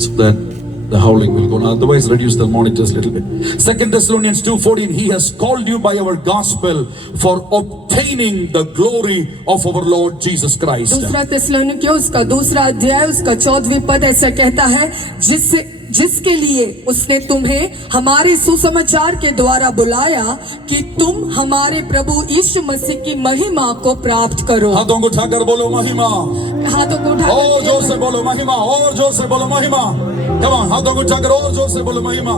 so that the howling will go on. Otherwise, reduce the monitors a little bit. 2 Thessalonians 2:14, he has called you by our gospel for obtaining the glory of our Lord Jesus Christ. दूसरा थिस्सलुनीकियों उसका दूसरा अध्याय उसका 14वां पद ऐसा कहता है, जिसके लिए उसने तुम्हें हमारे सुसमाचार के द्वारा बुलाया कि तुम हमारे प्रभु यीशु मसीह की महिमा को प्राप्त करो। हाथों को उठाकर बोलो महिमा, हाथों को उठाकर और जोर से बोलो महिमा, और जोर से बोलो महिमा। Come on, हाथों को उठाकर और जोर से बोलो महिमा।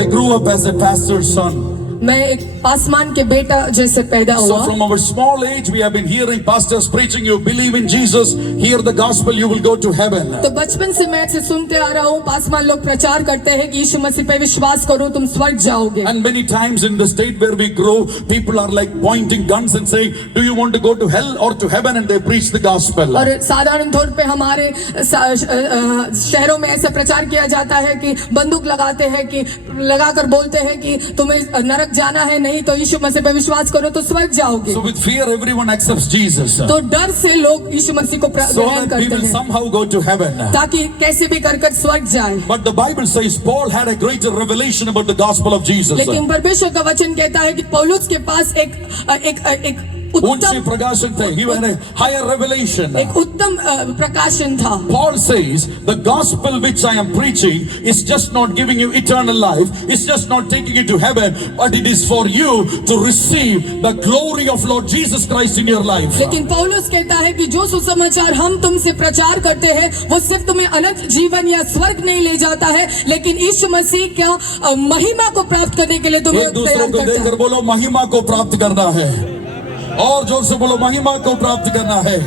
I grew up as a pastor's son. मैं एक पासमान के बेटा जैसे पैदा So हुआ। from our small age we have been hearing pastors preaching, you believe in Jesus, hear the gospel, you will go to heaven. तो बचपन से मैं ऐसे सुनते आ रहा हूँ, पासमान लोग प्रचार करते हैं कि यीशु मसीह पे विश्वास करो तुम स्वर्ग जाओगे। And many times in the state where we grow, people are like pointing guns and saying, do you want to go to hell or to heaven, and they preach the gospel. और साधारण तौर पे हमारे शहरों में ऐसा प्रचार किया जाता है कि बंदूक लगाते हैं, कि लगाकर बोलते हैं कि तुम्हें नरक जाना है, नहीं तो यीशु मसीह पे विश्वास करो तो स्वर्ग जाओगे। So with fear everyone accepts Jesus. तो डर से लोग यीशु मसीह को So ग्रहण that we करते will हैं somehow go to heaven. ताकि कैसे भी कर स्वर्ग जाए। But the Bible says Paul had a greater revelation about the gospel of Jesus. लेकिन परमेश्वर का वचन कहता है कि पौलुस के पास एक ऊंचे प्रकाशन थे, he had a higher revelation. एक उत्तम प्रकाशन था। Paul says the gospel which I am preaching is just not giving you eternal life, it's just not taking you to heaven, but it is for you to receive the glory of Lord Jesus Christ in your life. लेकिन पौलुस कहता है कि जो सुसमाचार हम तुमसे प्रचार करते हैं वो सिर्फ तुम्हें अनंत जीवन या स्वर्ग नहीं ले जाता है, लेकिन यीशु मसीह का महिमा को प्राप्त करने के लिए तुम्हें एक दूसरे को देखकर बोलो महिमा को प्राप्त करना है, और जोर से बोलो महिमा को प्राप्त करना है।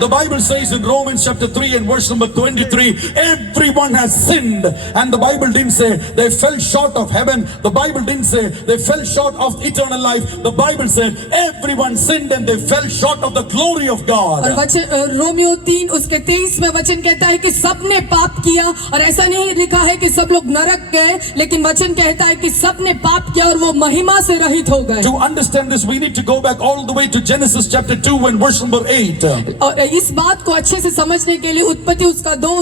The Bible says in Romans chapter 3 and verse number 23, everyone has sinned, and the Bible didn't say they fell short of heaven, the Bible didn't say they fell short of eternal life, the Bible said everyone sinned and they fell short of the glory of God. और वचन Romeo 3 उसके 23 में वचन कहता है कि सबने पाप किया, और ऐसा नहीं लिखा है कि सब लोग नरक गए, लेकिन वचन कहता है कि सबने पाप किया और वो महिमा से रहित हो गए। To understand this we need to go back all the way to Genesis chapter 2 and verse number 8. और इस बात को अच्छे से समझने के लिए उत्पत्ति उसका 2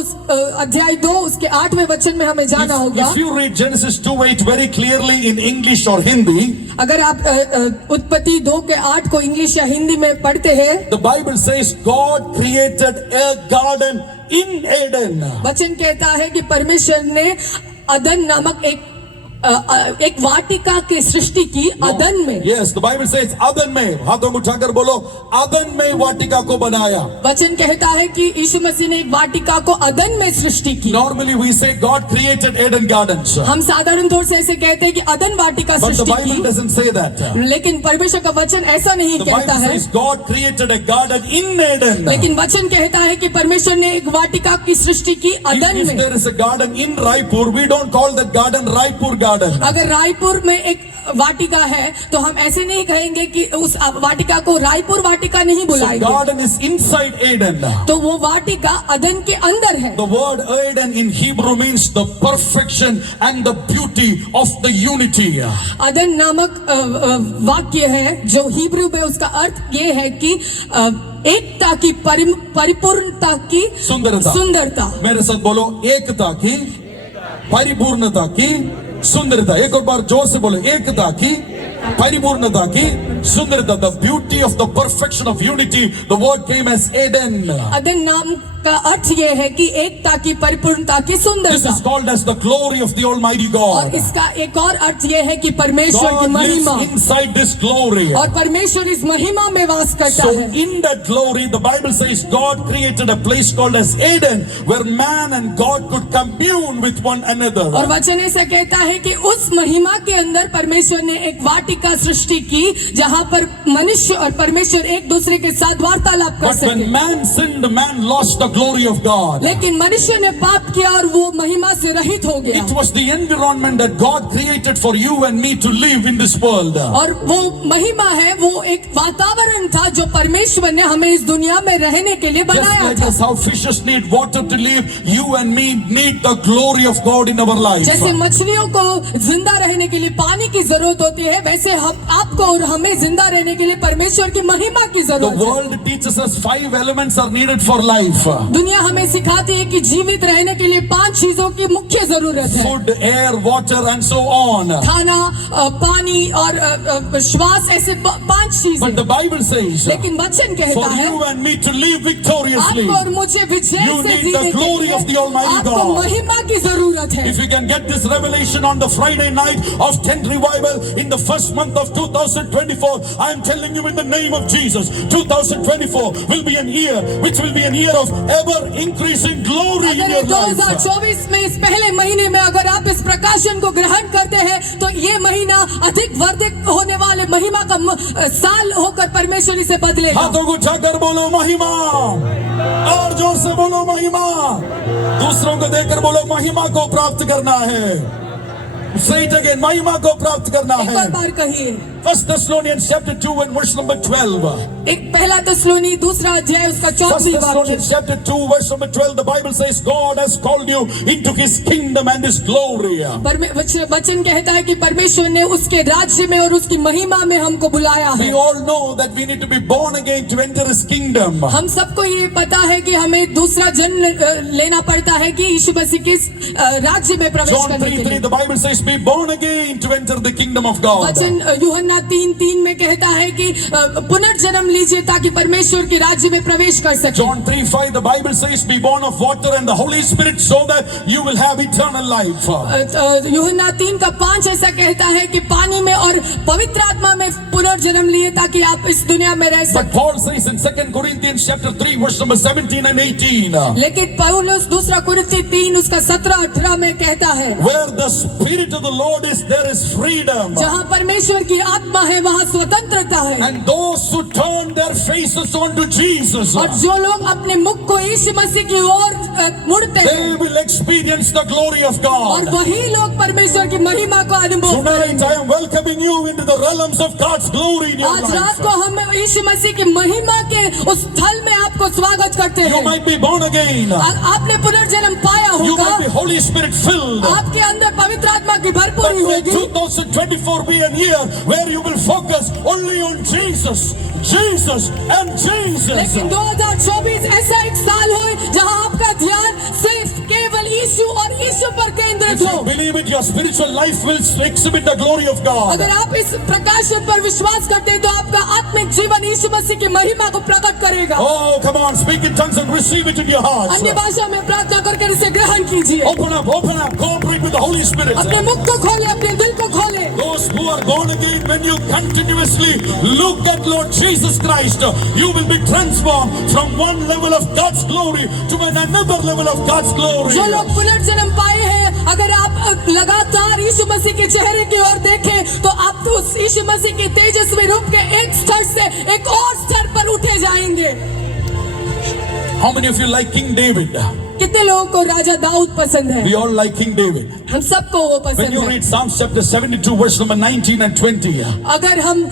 अध्याय 2 उसके 8वें वचन में हमें जाना होगा। If you read Genesis 2:8 very clearly in English or Hindi, अगर आप उत्पत्ति 2 के 8 को इंग्लिश या हिंदी में पढ़ते हैं, the Bible says God created a garden in Eden. वचन कहता है कि परमेश्वर ने अदन नामक एक वाटिका की सृष्टि की अदन में। Yes, the Bible says अदन में, हाथों को उठाकर बोलो अदन में वाटिका को बनाया। वचन कहता है कि यीशु मसीह ने एक वाटिका को अदन में सृष्टि की। Normally we say God created Eden gardens. हम साधारण तौर से ऐसे कहते हैं कि अदन वाटिका But the सृष्टि Bible की, doesn't say that. लेकिन परमेश्वर का वचन ऐसा नहीं The कहता Bible है। says God created a garden in Eden. लेकिन वचन कहता है कि परमेश्वर ने एक वाटिका की सृष्टि की अदन If में। there is a garden in Raipur, we don't call that garden Raipur garden. अगर रायपुर में एक वाटिका है तो हम ऐसे नहीं कहेंगे कि उस वाटिका को रायपुर वाटिका नहीं So बुलाएंगे। garden is inside Eden. तो वो वाटिका अदन के अंदर है। The word Eden in Hebrew means the perfection and the beauty of the unity. अदन नामक वाक्य है जो हिब्रू में उसका अर्थ ये है कि एकता की परिपूर्णता की सुंदरता। मेरे साथ बोलो एकता की परिपूर्णता की सुंदरता। एक और बार जोर से बोलो एकता की परिपूर्णता की सुंदरता। The beauty of the perfection of unity, the word came as Eden. अदन नाम का अर्थ ये है कि एकता की परिपूर्णता की This सुंदरता, is called as the glory of the Almighty और God. इसका एक और अर्थ ये है कि परमेश्वर की God महिमा, lives inside this glory. और परमेश्वर इस महिमा में वास करता So है। in that glory, the Bible says God created a place called as Eden, where man and God could commune with one another. और वचन ऐसा कहता है कि उस महिमा के अंदर परमेश्वर ने एक वाटिका सृष्टि की जहां पर मनुष्य और परमेश्वर एक दूसरे के साथ वार्तालाप कर But when सके। man sinned, man lost the glory of God. लेकिन मनुष्य ने पाप किया और वो महिमा से रहित हो गया। It was the environment that God created for you and me to live in this world. और वो महिमा है, वो एक वातावरण था जो परमेश्वर ने हमें इस दुनिया में रहने के लिए Just बनाया like था। as how fishes need water to live, you and me need the glory of God in our life. जैसे मछलियों को जिंदा रहने के लिए पानी की जरूरत होती है, वैसे हम आपको और हमें जिंदा रहने के लिए परमेश्वर की महिमा की The जरूरत है। world teaches us 5 elements are needed for life. दुनिया हमें सिखाती है कि जीवित रहने के लिए 5 चीजों की मुख्य जरूरत है। Food, air, water and so on. खाना, पानी और श्वास, ऐसे 5 चीजें। But the Bible says, लेकिन वचन कहता for है you and me to live victoriously, आपको और मुझे विजय you से need जीने the के glory लिए of the Almighty आपको God. महिमा की जरूरत है। If you can get this revelation on the Friday night of 10th revival in the first month of 2024, I am telling you in the name of Jesus, 2024 will be an year which will be an year of ever increasing glory in अगर your life. 2024 में इस पहले महीने में अगर आप इस प्रकाशन को ग्रहण करते हैं तो ये महीना अधिक वर्धित होने वाले महिमा का साल होकर परमेश्वर इसे बदलेगा। हाथों को उठाकर बोलो महिमा, और जोर से बोलो महिमा, दूसरों को देखकर बोलो महिमा को प्राप्त करना है। Say it again, महिमा को प्राप्त करना एक और है। बार कहिए। 1 Thessalonians chapter 2 and verse number 12. एक पहला तस्सलोनी 2 अध्याय उसका 1 14वां वाक्य। Thessalonians chapter 2 verse number 12, the Bible says God has called you into his kingdom and his glory. वचन कहता है कि परमेश्वर ने उसके राज्य में और उसकी महिमा में हमको बुलाया We है। all know that we need to be born again to enter his kingdom. हम सबको ये पता है कि हमें दूसरा जन्म लेना पड़ता है कि यीशु मसीह के राज्य में प्रवेश John करने के 3:3, लिए। the Bible says be born again to enter the kingdom of God. वचन यूहन्ना 3:3 में कहता है कि पुनर्जन्म लीजिए ताकि परमेश्वर के राज्य में प्रवेश कर सके। John 3:5, the Bible says be born of water and the Holy Spirit so that you will have eternal life. यूहन्ना 3:5 ऐसा कहता है कि पानी में और पवित्र आत्मा में पुनर्जन्म लिए ताकि आप इस दुनिया में रह But सकें। Paul says in 2 Corinthians chapter 3 verse number 17 and 18, लेकिन पौलुस 2 कुरिन्थी 3 उसका 17-18 में कहता है where the Spirit of the Lord is, there is freedom. जहाँ परमेश्वर की आत्मा है वहाँ स्वतंत्रता है। And those who turn their faces onto Jesus, और जो लोग अपने मुख को यीशु मसीह की ओर मुड़ते हैं they will experience the glory of और God. वही लोग परमेश्वर की महिमा को अनुभव Tonight करेंगे। I am welcoming you into the realms of God's glory in your आज रात को life. हम यीशु मसीह की महिमा के उस स्थल में आपको स्वागत करते You हैं। might be born again. आपने पुनर्जन्म पाया You होगा, might be Holy Spirit filled. आपके अंदर पवित्र आत्मा की But भरपूरी may होगी। 2024 be a year where you will focus only on Jesus, Jesus and Jesus. लेकिन 2024 ऐसा एक साल हो जहां आपका ध्यान सिर्फ केवल यीशु और यीशु पर केंद्रित If you हो। believe it, your spiritual life will exhibit the glory of God. अगर आप इस प्रकाशन पर विश्वास करते हैं तो आपका आत्मिक जीवन यीशु मसीह की महिमा को प्रकट करेगा। Oh, come on, speak in tongues and receive it in your hearts. अन्य भाषा में प्रार्थना करके इसे ग्रहण कीजिए। Open up, cooperate with the Holy Spirit. अपने मुख को खोले, अपने दिल को खोले। Those who are born again, when you continuously look at Lord Jesus Christ, you will be transformed from one level of God's glory to another level of God's glory. जो लोग पुनर्जन्म पाए हैं, अगर आप लगातार यीशु मसीह के चेहरे की ओर देखें तो आप तो उस यीशु मसीह के तेजस्वी रूप के एक स्तर से एक और स्तर पर उठे जाएंगे। How many of you like King David? कितने लोगों को राजा दाऊद पसंद है? We all like King David. हम सबको वो When पसंद you है। read Psalms chapter 72 verse number 19 and 20, अगर हम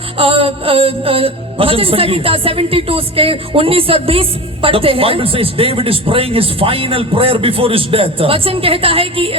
भजन संहिता 72 के 19 और 20 the पढ़ते हैं, Bible says David is praying his final prayer before his death. वचन कहता है कि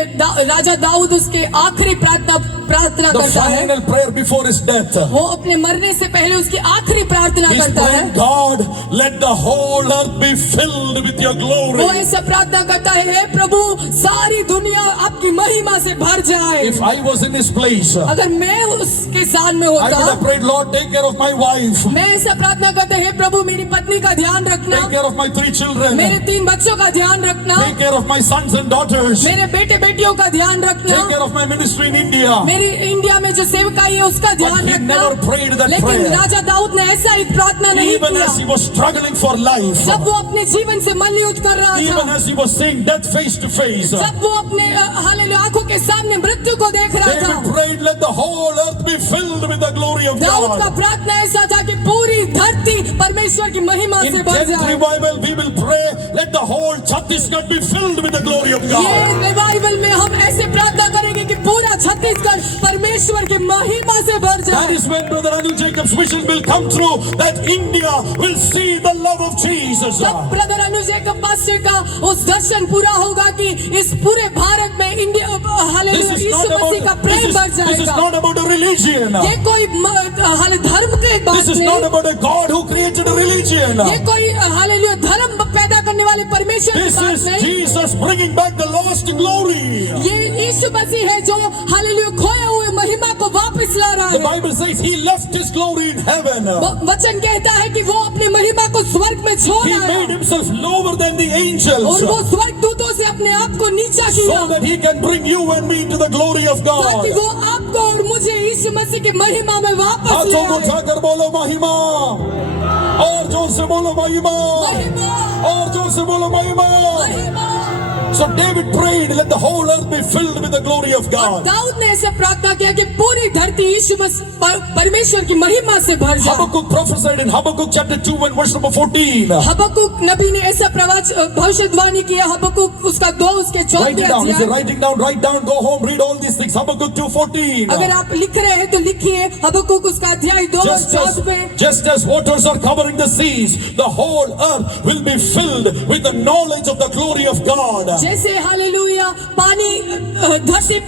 राजा दाऊद उसके आखिरी प्रार्थना The करता है। final prayer before his death. वो अपने मरने से पहले उसकी आखिरी प्रार्थना He's करता है। praying, God, let the whole earth be filled with your glory. वो ऐसा प्रार्थना करता है, हे प्रभु सारी दुनिया आपकी महिमा से भर जाए। If I was in his place, I अगर मैं उसके स्थान में would have होता, prayed, Lord, take care of my wife, मैं ऐसा प्रार्थना करता, हे प्रभु मेरी पत्नी का ध्यान रखना, take care of my 3 children, मेरे 3 बच्चों का ध्यान रखना, take care of my sons and daughters, मेरे बेटे बेटियों का ध्यान रखना, take care of my ministry in India. मेरी इंडिया में जो सेवकाई है उसका ध्यान But he रखना। never prayed that लेकिन prayer. राजा दाऊद ने ऐसा एक प्रार्थना नहीं Even किया। as he was struggling for life, जब वो अपने जीवन से मल्लयुद्ध कर रहा even था, as he was seeing death face to face, जब वो अपने हालेलुया आंखों के सामने मृत्यु को देख रहा था, David prayed, let the whole earth be filled with the glory of Dawood का God. प्रार्थना ऐसा था कि पूरी धरती परमेश्वर की महिमा In से भर 10th जाए। revival, we will pray, let the whole Chhattisgarh be filled with the glory of ये God. रिवाइवल में हम ऐसे प्रार्थना करेंगे कि पूरा छत्तीसगढ़ परमेश्वर की महिमा से भर That जाए। is when Brother Anu Jacob's vision will come true, that India will see the love of Jesus. तब ब्रदर अनुजय का पास्टर का उस दर्शन पूरा होगा कि इस पूरे भारत में India This hallelujah is Yeshu not Masih का about, प्रेम भर this is जाएगा। not about a religion. ये कोई धर्म की बात This is not नहीं, about a God who created a religion. ये कोई हालेलुया धर्म पैदा करने वाले परमेश्वर परमेश्वर की This बात is नहीं, Jesus bringing back the lost glory. ये यीशु मसीह है जो हालेलुया खोए हुए महिमा को वापस ला रहा The है। Bible says he left his glory in heaven. वचन कहता है कि वो अपनी महिमा को स्वर्ग में छोड़ He आया made himself lower than the angels और वो स्वर्ग दूतों से अपने आप को नीचा किया so that he can bring you and me to the glory of God. ताकि वो आपको और मुझे यीशु मसीह की महिमा में वापस ले हाथों को आए। उठाकर बोलो महिमा, और जोर से बोलो महिमा, महिमा, और जोर से बोलो महिमा. महिमा। So David prayed, let the whole earth be filled with the glory of और God. दाऊद ने ऐसा प्रार्थना किया कि पूरी धरती यीशु मसीह परमेश्वर की महिमा से भर जाए। Habakkuk prophesied in Habakkuk chapter 2 and verse number 14. हबक्कुक नबी ने ऐसा भविष्यवाणी किया। हबक्कुक उसका 2 उसके Write it down. If you're 4 writing down, write down, go home, read all these things. Habakkuk 2:14. अगर आप लिख रहे हैं तो लिखिए हबक्कुक उसका अध्याय 2 और 4 में। Just as waters are covering the seas, the whole earth will be filled with the knowledge of the glory of God. जैसे हालेलुया पानी धरती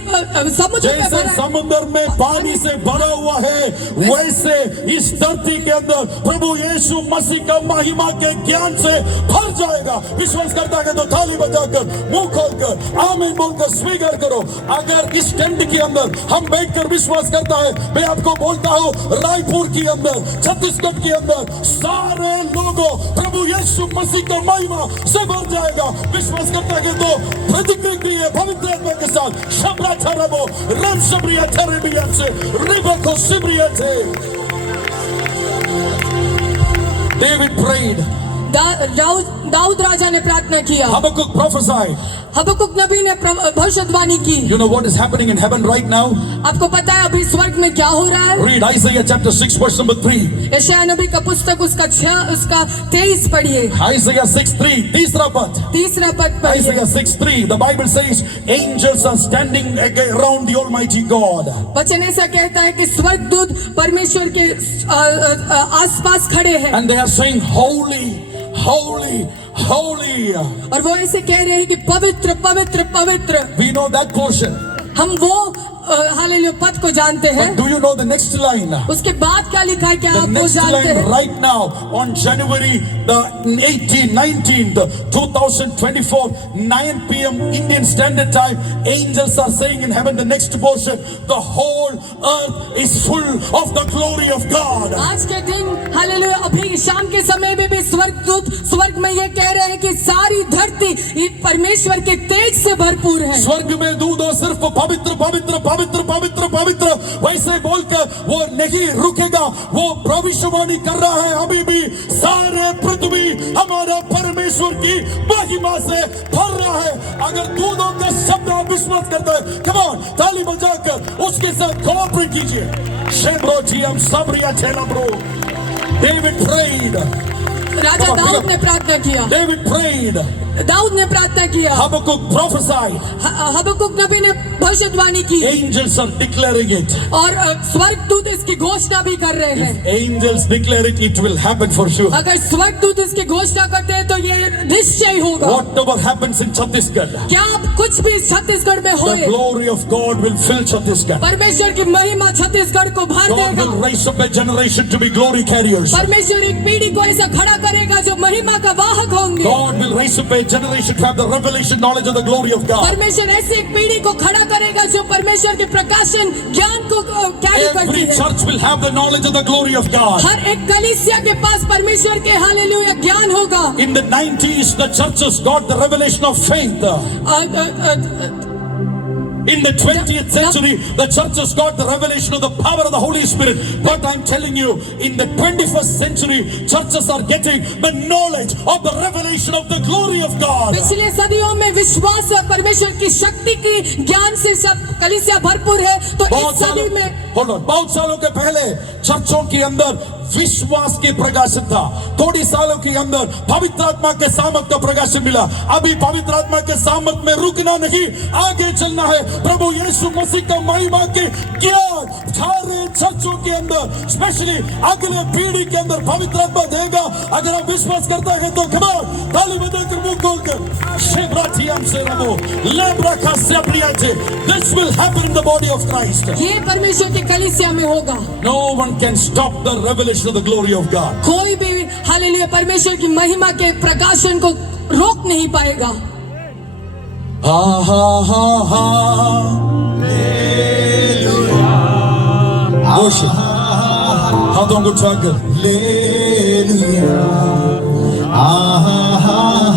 समुद्र में जैसे भरा है, समुद्र में पानी से भरा हुआ है, वैसे इस धरती के अंदर प्रभु यीशु मसीह का महिमा के ज्ञान से भर जाएगा। विश्वास करता है तो ताली बजाकर, मुंह खोलकर, आमीन बोलकर स्वीकार करो। अगर इस टेंट के अंदर हम बैठकर विश्वास करता है, मैं आपको बोलता हूँ रायपुर के अंदर, छत्तीसगढ़ के अंदर सारे लोगों प्रभु यीशु मसीह का महिमा से भर जाएगा। विश्वास करता है तो प्रतिक्रिया पवित्र आत्मा के साथ शब्रा ठहराबो रम शब्रिया ठहरेबिया से रिबो को सिब्रिया थे। David prayed. दाऊद राजा ने प्रार्थना किया। Habakkuk prophesied. हबक्कुक नबी ने भविष्यवाणी की। You know what is happening in heaven right now? आपको पता है अभी स्वर्ग में क्या हो रहा है? Read Isaiah chapter 6 verse number 3. यशायाह नबी का पुस्तक उसका 23 पढ़िए। Isaiah 6:3 तीसरा पद. तीसरा पद पढ़िए। Isaiah 6:3 the Bible says angels are standing around the Almighty God. वचन ऐसा कहता है कि स्वर्गदूत परमेश्वर के आसपास खड़े हैं And they are saying holy, holy, holy. और वो ऐसे कह रहे हैं कि पवित्र पवित्र पवित्र। We know that portion. हम वो हालेलुया पद को जानते हैं। But do you know the next line? उसके बाद क्या लिखा है क्या The आप वो next जानते line हैं? right now on January the 19th 2024 9 p.m. Indian Standard Time, angels are saying in heaven the next portion, the whole earth is full of the glory of God. आज के दिन hallelujah अभी शाम के समय में भी स्वर्गदूत स्वर्ग में ये कह रहे हैं कि सारी धरती परमेश्वर के तेज से भरपूर है। स्वर्ग में दूधो सिर्फ पवित्र पवित्र पवित्र पवित्र पवित्र वैसे बोलकर वो नहीं रुकेगा, वो भविष्यवाणी कर रहा है अभी भी सारे पृथ्वी हमारा परमेश्वर की महिमा से भर रहा है। अगर दूधों का शब्द आप विश्वास करते हैं, कम ऑन ताली बजाकर उसके साथ कोऑपरेट कीजिए। शेब्रो जी हम सबरिया ठेला ब्रो। डेविड प्रेड, राजा दाऊद ने प्रार्थना किया। डेविड प्रेड, दाऊद ने प्रार्थना किया। Habakkuk prophesied. हबक्कुक नबी ने भविष्यवाणी की Angels are declaring it. और स्वर्गदूत इसकी घोषणा भी कर रहे हैं। Angels declare it, it will happen for sure. अगर स्वर्गदूत इसकी घोषणा करते हैं तो ये निश्चय होगा। Whatever happens in Chhattisgarh, क्या आप कुछ भी छत्तीसगढ़ में the होए, glory of God will fill Chhattisgarh. परमेश्वर की महिमा छत्तीसगढ़ को भर God देगा। will raise up a generation to be glory carriers. परमेश्वर एक पीढ़ी को ऐसा खड़ा करेगा जो महिमा का वाहक होंगे। God will raise up a generation to have the revelation knowledge of the glory of God. परमेश्वर ऐसी एक पीढ़ी को खड़ा करेगा जो परमेश्वर के प्रकाशन ज्ञान को कैरी करती Every है। church will have the knowledge of the glory of God. हर एक कलीसिया के पास परमेश्वर के हालेलुया ज्ञान होगा। In the 90s, the churches got the revelation of faith. In the 20th century, the churches got the revelation of the power of the Holy Spirit. But I'm telling you, in the 21st century, churches are getting the knowledge of the revelation of the glory of God. पिछले सदियों में विश्वास और परमेश्वर की शक्ति की ज्ञान से सब कलीसिया भरपूर है, तो इस सदी में बहुत सालों के पहले चर्चों के अंदर विश्वास के प्रकाशन था। थोड़ी सालों के अंदर पवित्र आत्मा के सामर्थ का प्रकाशन मिला। अभी पवित्र आत्मा के सामर्थ में रुकना नहीं, आगे चलना है। प्रभु यीशु मसीह का महिमा के ज्ञान गॉड सारे चर्चों के अंदर स्पेशली अगले पीढ़ी के अंदर पवित्र आत्मा देगा। अगर आप विश्वास करते हैं तो कम ऑन ताली बजाकर मुंह खोलकर शेब्राथियम से रहो लेब्रा का सेब्रियाचे। This will happen in the body of Christ. ये परमेश्वर की कलीसिया में होगा। No one can stop the revelation of the glory of God. कोई भी हालेलुया परमेश्वर की महिमा के प्रकाशन को रोक नहीं पाएगा। हा हा हा हा worship हाथों को उठाकर Hallelujah. Hallelujah.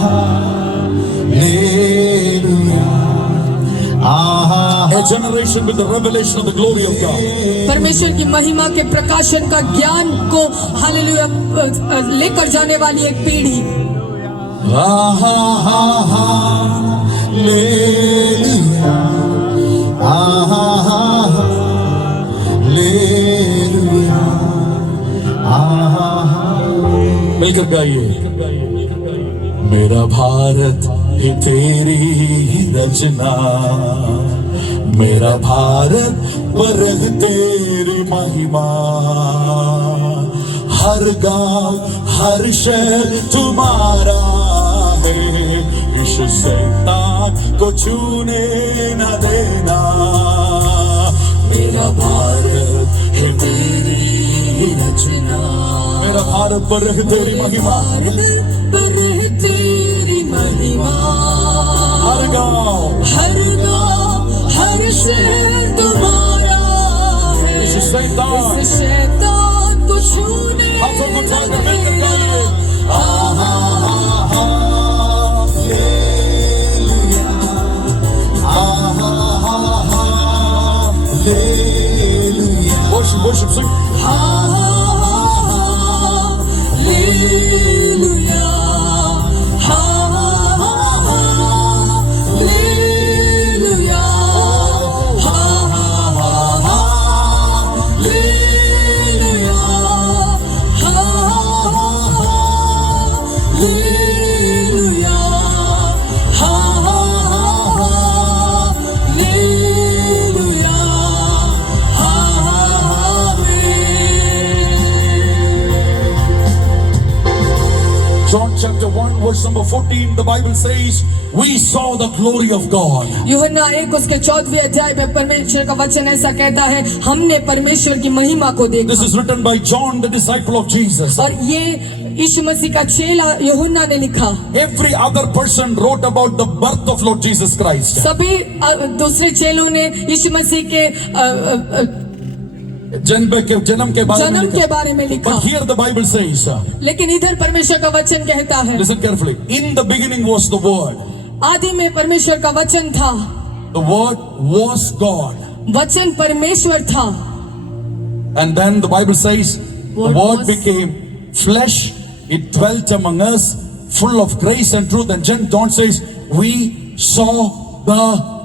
a generation with the revelation of the glory of God. परमेश्वर की महिमा के प्रकाशन का ज्ञान को हालेलुया लेकर जाने वाली एक पीढ़ी। मिलकर गाइए। मेरा भारत ही तेरी ही रचना, मेरा भारत पर तेरी महिमा, हर गांव हर शहर तुम्हारा है, इस शैतान को छूने न देना। मेरा भारत है तेरी ही रचना, मेरा भारत पर रह तेरी महिमा, पर तेरी महिमा, हर गांव हर शहर तुम्हारा है, इस शैतान इस शैतान को छूने हाथों को उठाकर मिलकर गाइए। Worship, worship, sing. John chapter 1 verse number 14, the Bible says, we saw the glory of God. यूहन्ना 1 उसके 14वें अध्याय में परमेश्वर का वचन ऐसा कहता है, हमने परमेश्वर की महिमा को देखा। This is written by John, the disciple of Jesus. और ये यीशु मसीह का चेला यूहन्ना ने लिखा। Every other person wrote about the birth of Lord Jesus Christ. सभी दूसरे चेलों ने यीशु मसीह के जन्म के बारे में लिखा। But here the Bible says, लेकिन इधर परमेश्वर का वचन कहता है, listen carefully, in the beginning was the word. आदि में परमेश्वर का वचन था। The word was God. वचन परमेश्वर था। And then the Bible says, the Word word was- became flesh, it dwelt among us, full of grace and truth. And John says, we saw the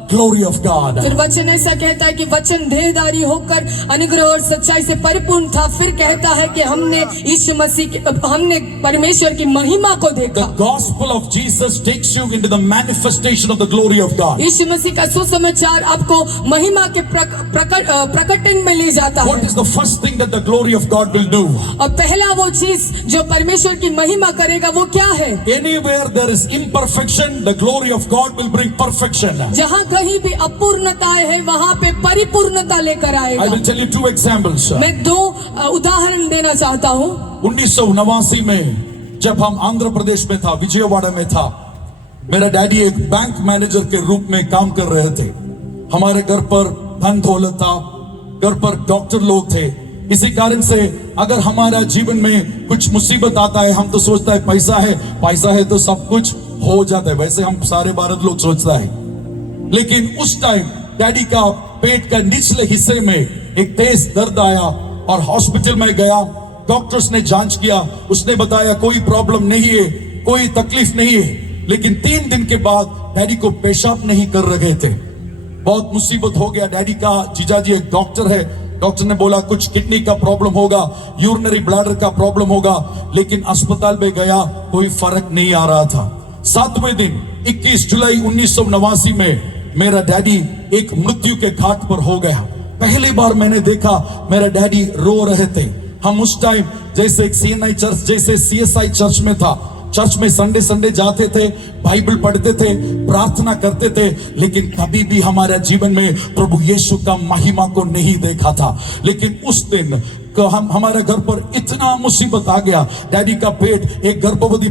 glory of God. फिर वचन ऐसा कहता है कि वचन देहधारी होकर अनुग्रह और सच्चाई से परिपूर्ण था। फिर कहता है कि हमने यीशु मसीह हमने परमेश्वर की महिमा को The देखा। gospel of Jesus takes you into the manifestation of the glory of God. यीशु मसीह का सुसमाचार आपको महिमा के प्रकटन में ले जाता What है। is the first thing that the glory of God will do? और पहला वो चीज जो परमेश्वर की महिमा करेगा वो क्या है? Anywhere there is imperfection, the glory of God will bring perfection. जहाँ कहीं भी अपूर्णताएं है वहाँ पे परिपूर्णता लेकर I आएगा। will tell you two examples. मैं दो उदाहरण देना चाहता हूँ। 1989 में जब हम आंध्र प्रदेश में था, विजयवाड़ा में था, मेरा डैडी एक बैंक मैनेजर के रूप में काम कर रहे थे। हमारे घर पर धन दौलत था, घर पर डॉक्टर लोग थे। इसी कारण से अगर हमारा जीवन में कुछ मुसीबत आता है, हम तो सोचता है पैसा है तो सब कुछ हो जाता है। वैसे हम सारे भारत लोग सोचता है, लेकिन उस टाइम डैडी का पेट का निचले हिस्से में एक तेज दर्द आया और हॉस्पिटल में गया। डॉक्टर्स ने जांच किया, उसने बताया कोई प्रॉब्लम नहीं है, कोई तकलीफ नहीं है। लेकिन 3 दिन के बाद डैडी को पेशाब नहीं कर रहे थे। बहुत मुसीबत हो गया। डैडी का जीजाजी एक डॉक्टर है, डॉक्टर ने बोला कुछ किडनी का प्रॉब्लम होगा, यूरिनरी ब्लैडर का प्रॉब्लम होगा। लेकिन अस्पताल में गया, कोई फर्क नहीं आ रहा था। 7वें दिन 21 जुलाई 1989 में मेरा डैडी एक मृत्यु के घाट पर हो गया। पहली बार मैंने देखा मेरा डैडी रो रहे थे। हम उस टाइम जैसे एक CNI चर्च जैसे CSI चर्च में था, चर्च में संडे संडे जाते थे, बाइबल पढ़ते थे, प्रार्थना करते थे, लेकिन कभी भी हमारे जीवन में प्रभु यीशु का महिमा को नहीं देखा था। लेकिन उस दिन हमारे घर पर इतना मुसीबत आ गया, डैडी का पेट एक गर्भवती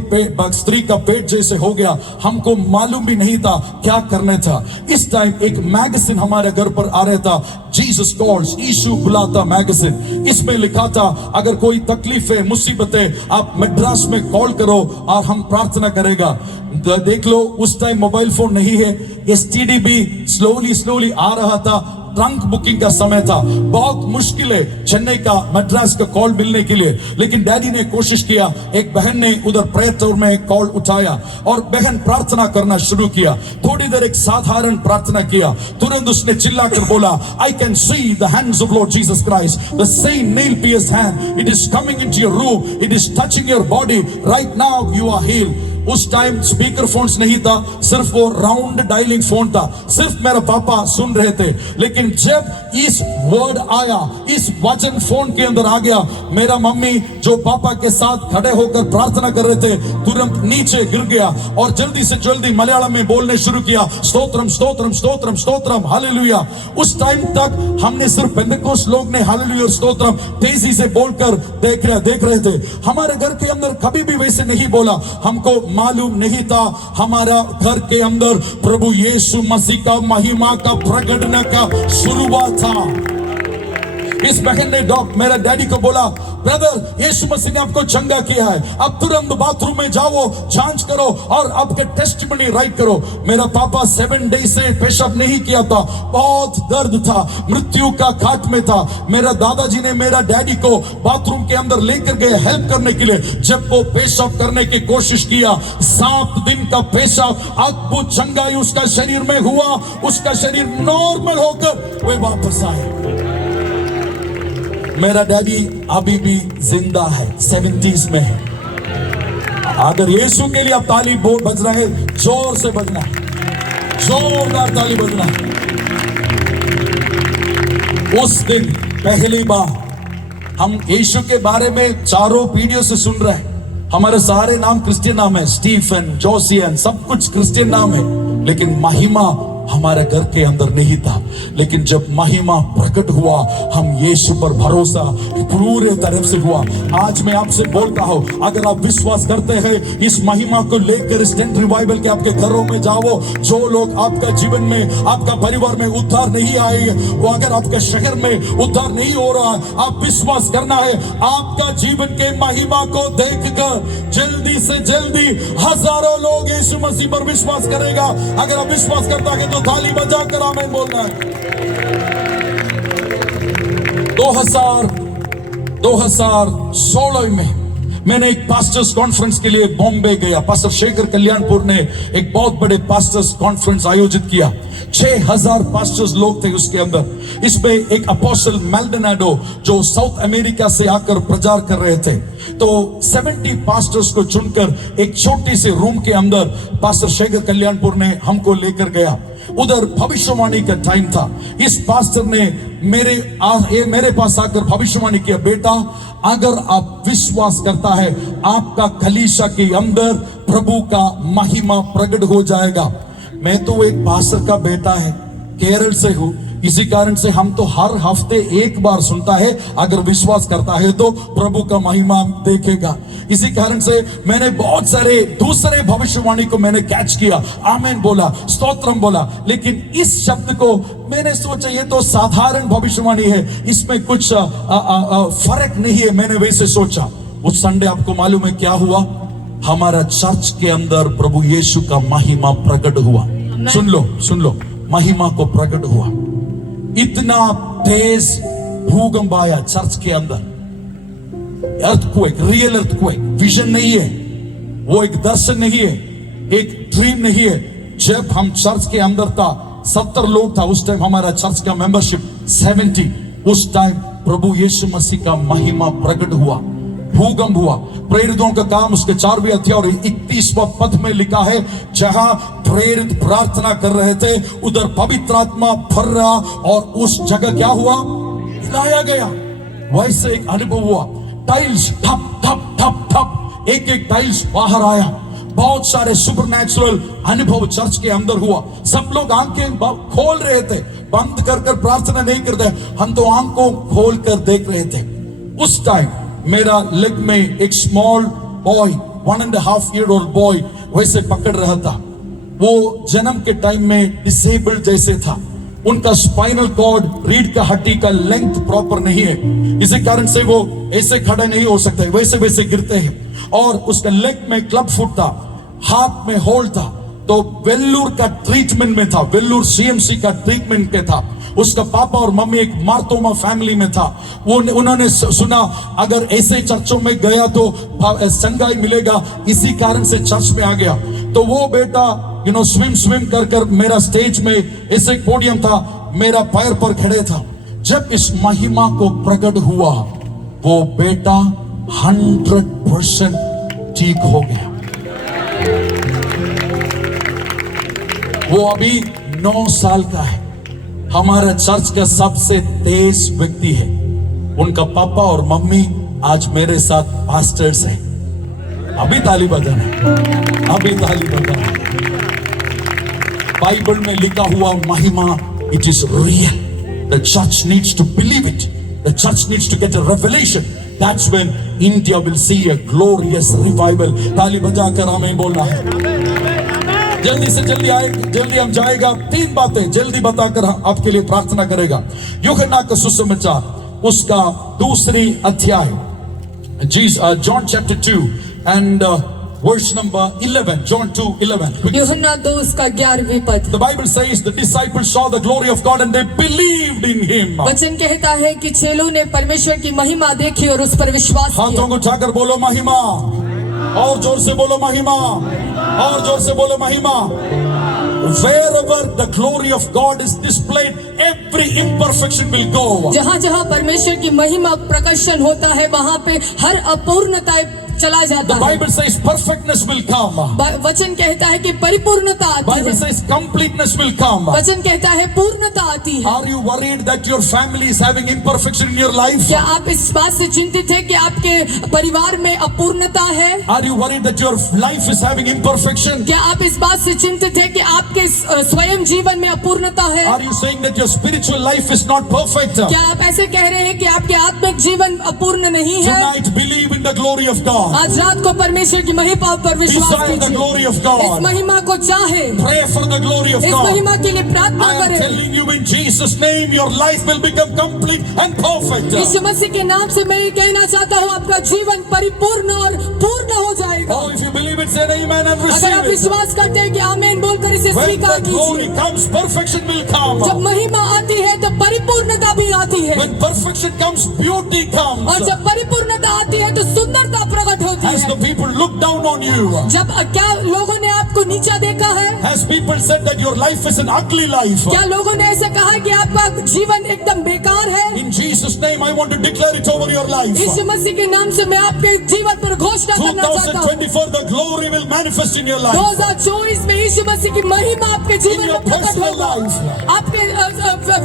स्त्री का पेट जैसे हो गया, हमको मालूम भी नहीं था क्या करना था। इस टाइम एक मैगजीन हमारे घर पर आ रहा था, जीसस कॉल्स, यीशु बुलाता मैगजीन। इसमें लिखा था अगर कोई तकलीफ है, मुसीबत है, आप मद्रास में कॉल करो और हम प्रार्थना करेगा। देख लो उस टाइम मोबाइल फोन नहीं है, STD भी स्लोली आ रहा था, ट्रंक बुकिंग का समय था, बहुत मुश्किल है चेन्नई का मद्रास का कॉल मिलने के लिए। लेकिन डैडी ने कोशिश किया, एक बहन ने उधर प्रेयर में कॉल उठाया और बहन प्रार्थना करना शुरू किया। थोड़ी देर एक साधारण प्रार्थना किया, तुरंत उसने चिल्लाकर बोला, I can see the hands of Lord Jesus Christ, the same nail pierced hand, it is coming into your room, it is touching your body, right now you are healed। उस टाइम स्पीकर फोन्स नहीं था, सिर्फ वो round dialling phone था, सिर्फ मेरा पापा सुन रहे थे। लेकिन जब इस वर्ड आया, इस वचन फोन के अंदर आ गया, मेरा मम्मी जो पापा के साथ खड़े होकर प्रार्थना कर रहे थे तुरंत नीचे गिर गया और जल्दी से जल्दी मलयालम में बोलने शुरू किया, स्तोत्रम स्तोत्रम स्तोत्रम स्तोत्रम हालेलुया। उस टाइम तक हमने सिर्फ पेंटेकोस्ट लोग ने हालेलुया स्तोत्रम तेजी से बोलकर देख रहे थे। हमारे घर के अंदर कभी भी वैसे नहीं बोला, हमको मालूम नहीं था हमारा घर के अंदर प्रभु यीशु मसीह का महिमा का प्रकटने का शुरुआत था। इस बहन ने मेरा डैडी को बोला, ब्रदर यीशु मसीह ने आपको चंगा किया है, अब तुरंत बाथरूम में जाओ, जांच करो और आपके टेस्टिमनी राइट करो। मेरा पापा 7 डेज से पेशाब नहीं किया था, बहुत दर्द था, मृत्यु का घाट में था। मेरा दादाजी ने मेरा डैडी को बाथरूम के अंदर लेकर गए हेल्प करने के लिए। जब वो पेशाब करने की कोशिश किया, 7 दिन का पेशाब अद्भुत चंगाई उसका शरीर में हुआ, उसका शरीर नॉर्मल होकर वे वापस आए। मेरा डैडी अभी भी जिंदा है, 70s में है। अगर यीशु के लिए आप ताली बज रहे हैं, जोर से बजना, जोरदार ताली बजना। उस दिन पहली बार हम यीशु के बारे में चारों पीढ़ियों से सुन रहे हैं। हमारे सारे नाम क्रिश्चियन नाम है, स्टीफन, जोसियन, सब कुछ क्रिश्चियन नाम है, लेकिन महिमा हमारे घर के अंदर नहीं था। लेकिन जब महिमा प्रकट हुआ, हम यीशु पर भरोसा पूरे तरफ से हुआ। आज मैं आपसे बोलता हूं, अगर आप विश्वास करते हैं इस महिमा को लेकर स्टैंड रिवाइवल के आपके घरों में जाओ, जो लोग आपका जीवन में, आपका परिवार में उद्धार नहीं आए, वो अगर आपके शहर में उद्धार नहीं हो रहा है, आप विश्वास करना है, आपका जीवन के महिमा को देखकर जल्दी से जल्दी हजारों लोग यीशु मसीह पर विश्वास करेगा। अगर आप विश्वास करता है तो ताली बजाकर आमीन बोलना है। 2016 में मैंने एक पास्टर्स कॉन्फ्रेंस के लिए बॉम्बे गया। पास्टर शेखर कल्याणपुर ने एक बहुत बड़े पास्टर्स कॉन्फ्रेंस आयोजित किया। 6000 पास्टर्स लोग थे उसके अंदर। इसमें एक अपोस्टल मेल्डोनाडो जो साउथ अमेरिका से आकर प्रचार कर रहे थे, तो 70 पास्टर्स को चुनकर एक छोटी सी रूम के अंदर पास्टर शेखर कल्याणपुर ने हमको लेकर गया। उधर भविष्यवाणी का टाइम था। इस पास्टर ने मेरे पास आकर भविष्यवाणी किया, बेटा अगर आप विश्वास करता है, आपका कलीसिया के अंदर प्रभु का महिमा प्रकट हो जाएगा। मैं तो एक पास्टर का बेटा है, केरल से हूं, इसी कारण से हम तो हर हफ्ते एक बार सुनता है, अगर विश्वास करता है तो प्रभु का महिमा देखेगा। इसी कारण से मैंने बहुत सारे दूसरे भविष्यवाणी को मैंने कैच किया, आमीन बोला, स्तोत्रम बोला, लेकिन इस शब्द को मैंने सोचा ये तो साधारण भविष्यवाणी है, इसमें कुछ फर्क नहीं है, मैंने वैसे सोचा। उस संडे आपको मालूम है क्या हुआ? हमारा चर्च के अंदर प्रभु यीशु का महिमा प्रकट हुआ। सुन लो, महिमा को प्रकट हुआ। इतना तेज भूकंप आया चर्च के अंदर, अर्थक्वेक, रियल अर्थक्वेक, विजन नहीं है, वो एक दर्शन नहीं है, एक ड्रीम नहीं है। जब हम चर्च के अंदर था, 70 लोग था उस टाइम हमारा चर्च का मेंबरशिप 70। उस टाइम प्रभु यीशु मसीह का महिमा प्रकट हुआ। भूकंप हुआ। प्रेरितों का काम उसके 4वें अध्याय और 31वां पद में लिखा है, जहां प्रेरित प्रार्थना कर रहे थे उधर पवित्र आत्मा भर रहा और उस जगह क्या हुआ, हिलाया गया। वैसे एक अनुभव हुआ, टाइल्स ठप ठप ठप ठप, एक एक टाइल्स बाहर आया। बहुत सारे सुपरनैचुरल अनुभव चर्च के अंदर हुआ। सब लोग आंखें खोल रहे थे, बंद कर कर प्रार्थना नहीं करते, हम तो आंखों खोल कर देख रहे थे। उस टाइम मेरा लेग में एक small boy, 1.5 year old boy वैसे पकड़ रहा था। वो जन्म के टाइम में डिसेबल्ड जैसे था, उनका स्पाइनल कॉर्ड, रीढ़ का हड्डी का लेंथ प्रॉपर नहीं है, इसी कारण से वो ऐसे खड़े नहीं हो सकते, वैसे वैसे गिरते हैं। और उसका लेग में क्लब फुट था, हाथ में होल था, तो वेल्लूर का ट्रीटमेंट में था, वेल्लूर सीएमसी का ट्रीटमेंट के था। उसका पापा और मम्मी एक मार्तोमा फैमिली में था। वो उन्होंने सुना अगर ऐसे चर्चों में गया तो संगाई मिलेगा, इसी कारण से चर्च में आ गया। तो वो बेटा स्विम कर कर मेरा स्टेज में ऐसे पोडियम था, मेरा पैर पर खड़े था। जब इस महिमा को प्रकट हुआ, वो बेटा 100% ठीक हो गया। वो अभी 9 साल का है। हमारा चर्च का सबसे तेज व्यक्ति है। उनका पापा और मम्मी आज मेरे साथ पास्टर्स हैं। अभी ताली बजाना, अभी ताली बजाना। बाइबल में लिखा हुआ महिमा, it is real. The church needs to believe it. The church needs to get a revelation. That's when India will see a glorious revival. ताली बजाकर हमें बोलना है। जल्दी से जल्दी हम जाएगा। 3 बातें जल्दी बताकर आपके लिए प्रार्थना करेगा। यूहन्ना का सुसमाचार उसका 2 अध्याय, John chapter 2 and verse number 11. John 2:11. यूहन्ना 2 उसका 11वें पद। The Bible says the disciples saw the glory of God and they believed in him. वचन कहता है कि चेलों ने परमेश्वर की महिमा देखी और उस पर विश्वास किया। हाथों को उठाकर बोलो महिमा, और जोर से बोलो महिमा, और जोर से बोलो महिमा। Wherever the glory of God is displayed, every imperfection will go. जहाँ जहाँ परमेश्वर की महिमा प्रकर्षण होता है, वहाँ पे हर अपूर्णता चला जाता The Bible says perfectness will come. वचन कहता है कि परिपूर्णता आती Bible है। says completeness will come. वचन कहता है पूर्णता आती है। Are you worried that your family is having imperfection in your life? क्या आप इस बात से चिंतित हैं कि आपके परिवार में अपूर्णता है? Are you worried that your life is having imperfection? क्या आप इस बात से चिंतित हैं कि आपके स्वयं जीवन में अपूर्णता है? Are you saying that your spiritual life is not perfect? क्या आप ऐसे कह रहे हैं कि आपके आत्मिक जीवन अपूर्ण नहीं है? Tonight believe in the glory of God. आज रात को परमेश्वर की महिमा पर विश्वास Desire the glory of God. इस महिमा को चाहे, Pray for the glory of इस God. महिमा के लिए प्रार्थना I am करें। telling you in Jesus' name, your life will become complete and perfect. यीशु मसीह के नाम से मैं ये कहना चाहता हूँ, आपका जीवन परिपूर्ण और पूर्ण हो जाएगा। Oh, if you believe it, say amen and अगर receive आप it. विश्वास करते हैं कि आमीन बोलकर इसे When स्वीकार the glory कीजिए। comes, perfection will come. जब महिमा आती है तो परिपूर्णता भी आती है, When perfection comes, beauty comes. और जब परिपूर्णता आती है तो सुंदरता प्रकट होती As है। the people look down on you, जब क्या लोगों ने आपको नीचा देखा है? as people said that your life is an ugly life, क्या लोगों ने ऐसा कहा कि आपका जीवन एकदम बेकार है? in Jesus' name I want to declare it over your life. यीशु मसीह के नाम से मैं आपके जीवन पर घोषणा करना चाहता हूँ। 2024, the glory will manifest in your life. 2024 में यीशु मसीह की महिमा आपके जीवन In your में प्रकट personal होगा। life. आपके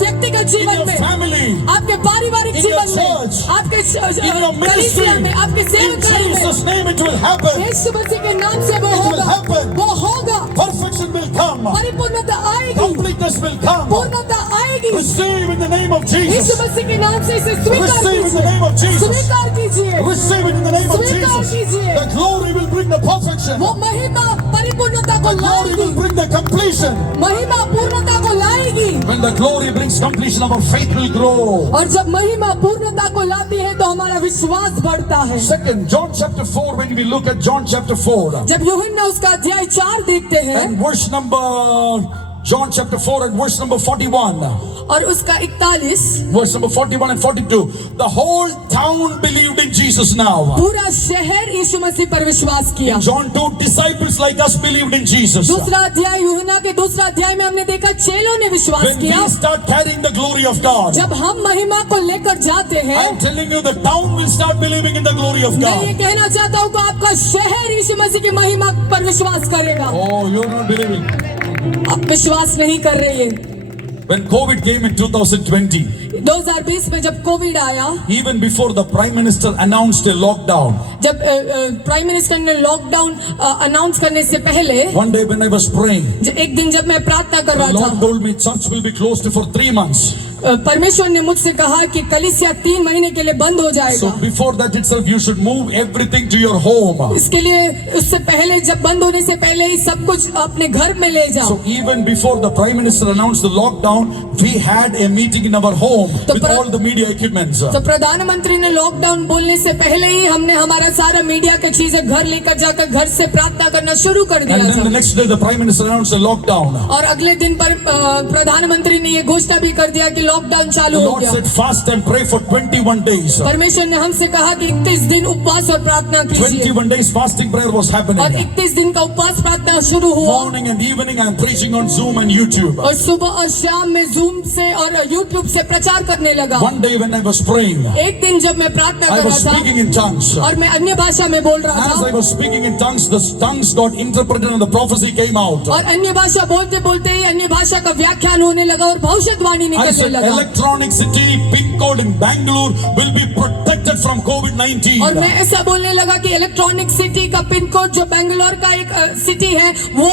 व्यक्तिगत In जीवन your में, family, आपके पारिवारिक In your जीवन में, church. आपके in your ministry, कलीसिया में, आपके in सेवकाई में, Jesus' name it will happen. यीशु मसीह के नाम से वो It will होगा, happen. वो होगा। Perfection will come. परिपूर्णता आएगी, Completeness will come. पूर्णता आएगी। Receive in the name of Yeshu Jesus. मसीह के नाम से इसे स्वीकार Receive in the कीजिए, name of Jesus. स्वीकार कीजिए। Receive it in the name of स्वीकार Jesus. कीजिए। The glory will bring the perfection. वो महिमा परिपूर्णता को The glory लाएगी, will bring the completion. महिमा पूर्णता को लाएगी। When the glory brings completion, our faith will grow. और जब महिमा पूर्णता को लाती है तो हमारा विश्वास बढ़ता है। Second, John chapter 4, when we look at John chapter 4, जब यूहन्ना उसका अध्याय 4 देखते हैं and verse number John chapter 4 and verse number 41. और उसका 41 Verse number 41 and 42. The whole town believed in Jesus now. पूरा शहर यीशु मसीह पर विश्वास किया। John 2, disciples like us believed in Jesus. दूसरा अध्याय यूहन्ना के दूसरा अध्याय में हमने देखा चेलों ने विश्वास When किया। we start carrying the glory of God, जब हम महिमा को लेकर जाते हैं, I'm telling you, the town will start believing in the glory of मैं ये God. कहना चाहता हूँ कि आपका शहर यीशु मसीह की महिमा पर विश्वास करेगा। Oh, you're not believing. आप विश्वास नहीं कर रहे हैं। When COVID came in 2020, 2020 में जब कोविड आया, even before the Prime Minister announced a lockdown, जब प्राइम मिनिस्टर ने लॉकडाउन अनाउंस करने से पहले, one day when I was praying, एक दिन जब मैं प्रार्थना कर the रहा Lord था, told me church will be closed for 3 months. परमेश्वर ने मुझसे कहा कि कलीसिया 3 महीने के लिए बंद हो So जाएगा। before that itself, you should move everything to your home. इसके लिए उससे पहले, जब बंद होने से पहले ही सब कुछ अपने घर में ले जाओ। So even before the Prime Minister announced the lockdown, we had a meeting in our home with all the media equipments. तो प्रधानमंत्री ने लॉकडाउन बोलने से पहले ही हमने हमारा सारा मीडिया की चीजें घर लेकर जाकर घर से प्रार्थना करना शुरू कर दिया And then the था। next day, the Prime Minister announced a lockdown. और अगले दिन पर प्रधानमंत्री ने ये घोषणा भी कर दिया कि लॉकडाउन चालू The हो Lord गया। said, fast and pray for 21 days. परमेश्वर ने हमसे कहा कि 31 दिन उपवास और प्रार्थना कीजिए। 21 days fasting prayer was और happening. 31 दिन का उपवास प्रार्थना शुरू हुआ। Morning and evening, I am preaching on Zoom and YouTube. और सुबह और शाम में जूम से और यूट्यूब से प्रचार करने लगा। One day when I was praying, एक दिन जब मैं प्रार्थना I कर was रहा speaking था in tongues. और मैं अन्य भाषा में बोल रहा As I था, was speaking in tongues, the tongues got interpreted and the prophecy came out. और अन्य भाषा बोलते बोलते ही अन्य भाषा का व्याख्यान होने लगा और भविष्यवाणी I निकलने said, लगा। Electronic City pin code in Bangalore will be protected from और COVID-19. मैं ऐसा बोलने लगा कि इलेक्ट्रॉनिक सिटी का पिन कोड जो बेंगलोर का एक सिटी है वो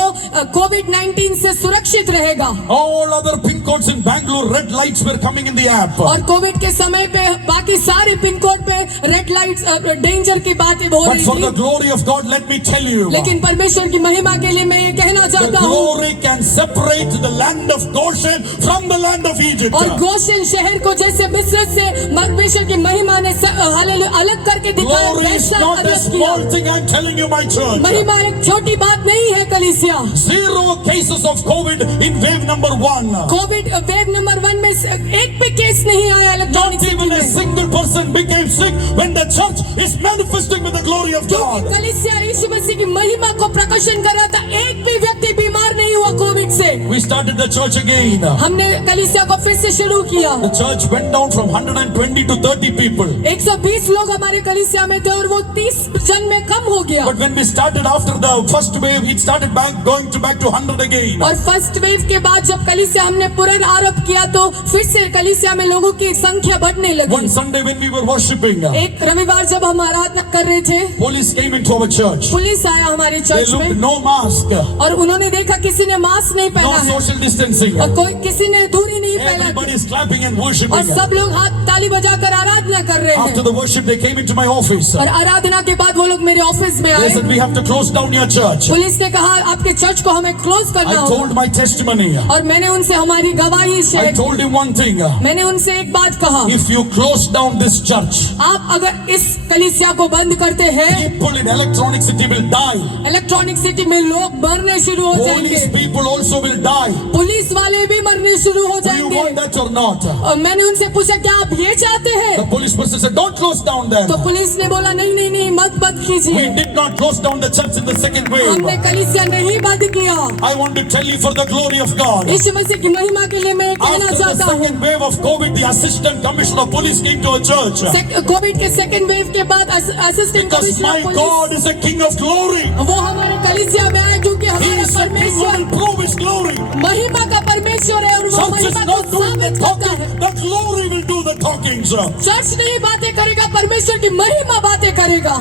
कोविड-19 से सुरक्षित रहेगा। All other pin codes in Bangalore, red lights were coming in the app. और कोविड के समय पे बाकी सारे पिन कोड पे रेड लाइट्स डेंजर की बातें हो But रही for the थी, glory of God, let me tell you, लेकिन परमेश्वर की महिमा के लिए मैं ये कहना the चाहता हूँ, glory can separate the land of Goshen from the land of Egypt. और गोशेन शहर को जैसे मिस्र से परमेश्वर की महिमा ने हालेलुया अलग करके दिखाया, Glory is वैसा not a अलग small किया। thing, I'm telling you, my church. महिमा एक छोटी बात नहीं है कलीसिया। 0 cases of COVID in wave number 1. Covid wave number 1 में एक भी केस नहीं आया electronic Not city even a में। single person became sick when the church is manifesting with the glory of God. क्योंकि कलीसिया यीशु मसीह की महिमा को प्रकाशन कर रहा था, एक भी व्यक्ति बीमार नहीं हुआ कोविड से। We started the church again. हमने कलीसिया को फिर से शुरू किया। The church went down from 120 to 30 people. 120 लोग हमारे कलीसिया में थे और वो 30 जन में कम हो गया। But when we started after the first wave, it started going back to 100 again. और फर्स्ट वेव के बाद जब कलीसिया हमने पुनरारंभ किया तो फिर से कलीसिया में लोगों की संख्या बढ़ने One लगी। Sunday when we were worshiping, एक रविवार जब हम आराधना कर रहे थे, police came into our church. Police आया हमारे They चर्च looked, में no mask, और उन्होंने देखा किसी ने मास्क नहीं no पहना है social distancing. और कोई किसी ने दूरी नहीं पहना Everybody is clapping and और worshiping. सब लोग हाथ ताली बजाकर आराधना कर रहे After हैं। the worship, they came into my office. और आराधना के बाद वो लोग मेरे ऑफिस में They आए। said, we have to close down your church. Police ने कहा आपके चर्च को हमें क्लोज I करना होगा। told my testimony. और मैंने उनसे हमारी गवाही I शेयर की। told him one thing. मैंने उनसे एक बात कहा, If you close down this church, आप अगर इस कलीसिया को बंद करते हैं, people in Electronic City will die. Electronic city में लोग मरने शुरू हो Police जाएंगे, people also will die. Police वाले भी मरने शुरू हो Do you जाएंगे। want that or not? और मैंने उनसे पूछा क्या आप ये चाहते The हैं? police person said, don't close down there. तो पुलिस ने बोला नहीं नहीं नहीं मत We कीजिए, did not close down the church in the second wave. हमने कलीसिया नहीं बंद किया। I want to tell you for the glory of God. यीशु मसीह की महिमा के लिए मैं कहना After the चाहता हूँ, second wave of COVID, the assistant commissioner of police came to our church. Covid के सेकंड वेव के बाद assistant Because my commissioner God is a king of glory. वो हमारे कलीसिया में आए क्योंकि He हमारा is a king who परमेश्वर will prove his glory. महिमा का परमेश्वर है और वो Church is महिमा को not doing the साबित करता talking. है। The glory will do the talking, sir. Church नहीं बातें करेगा, परमेश्वर की महिमा बातें करेगा।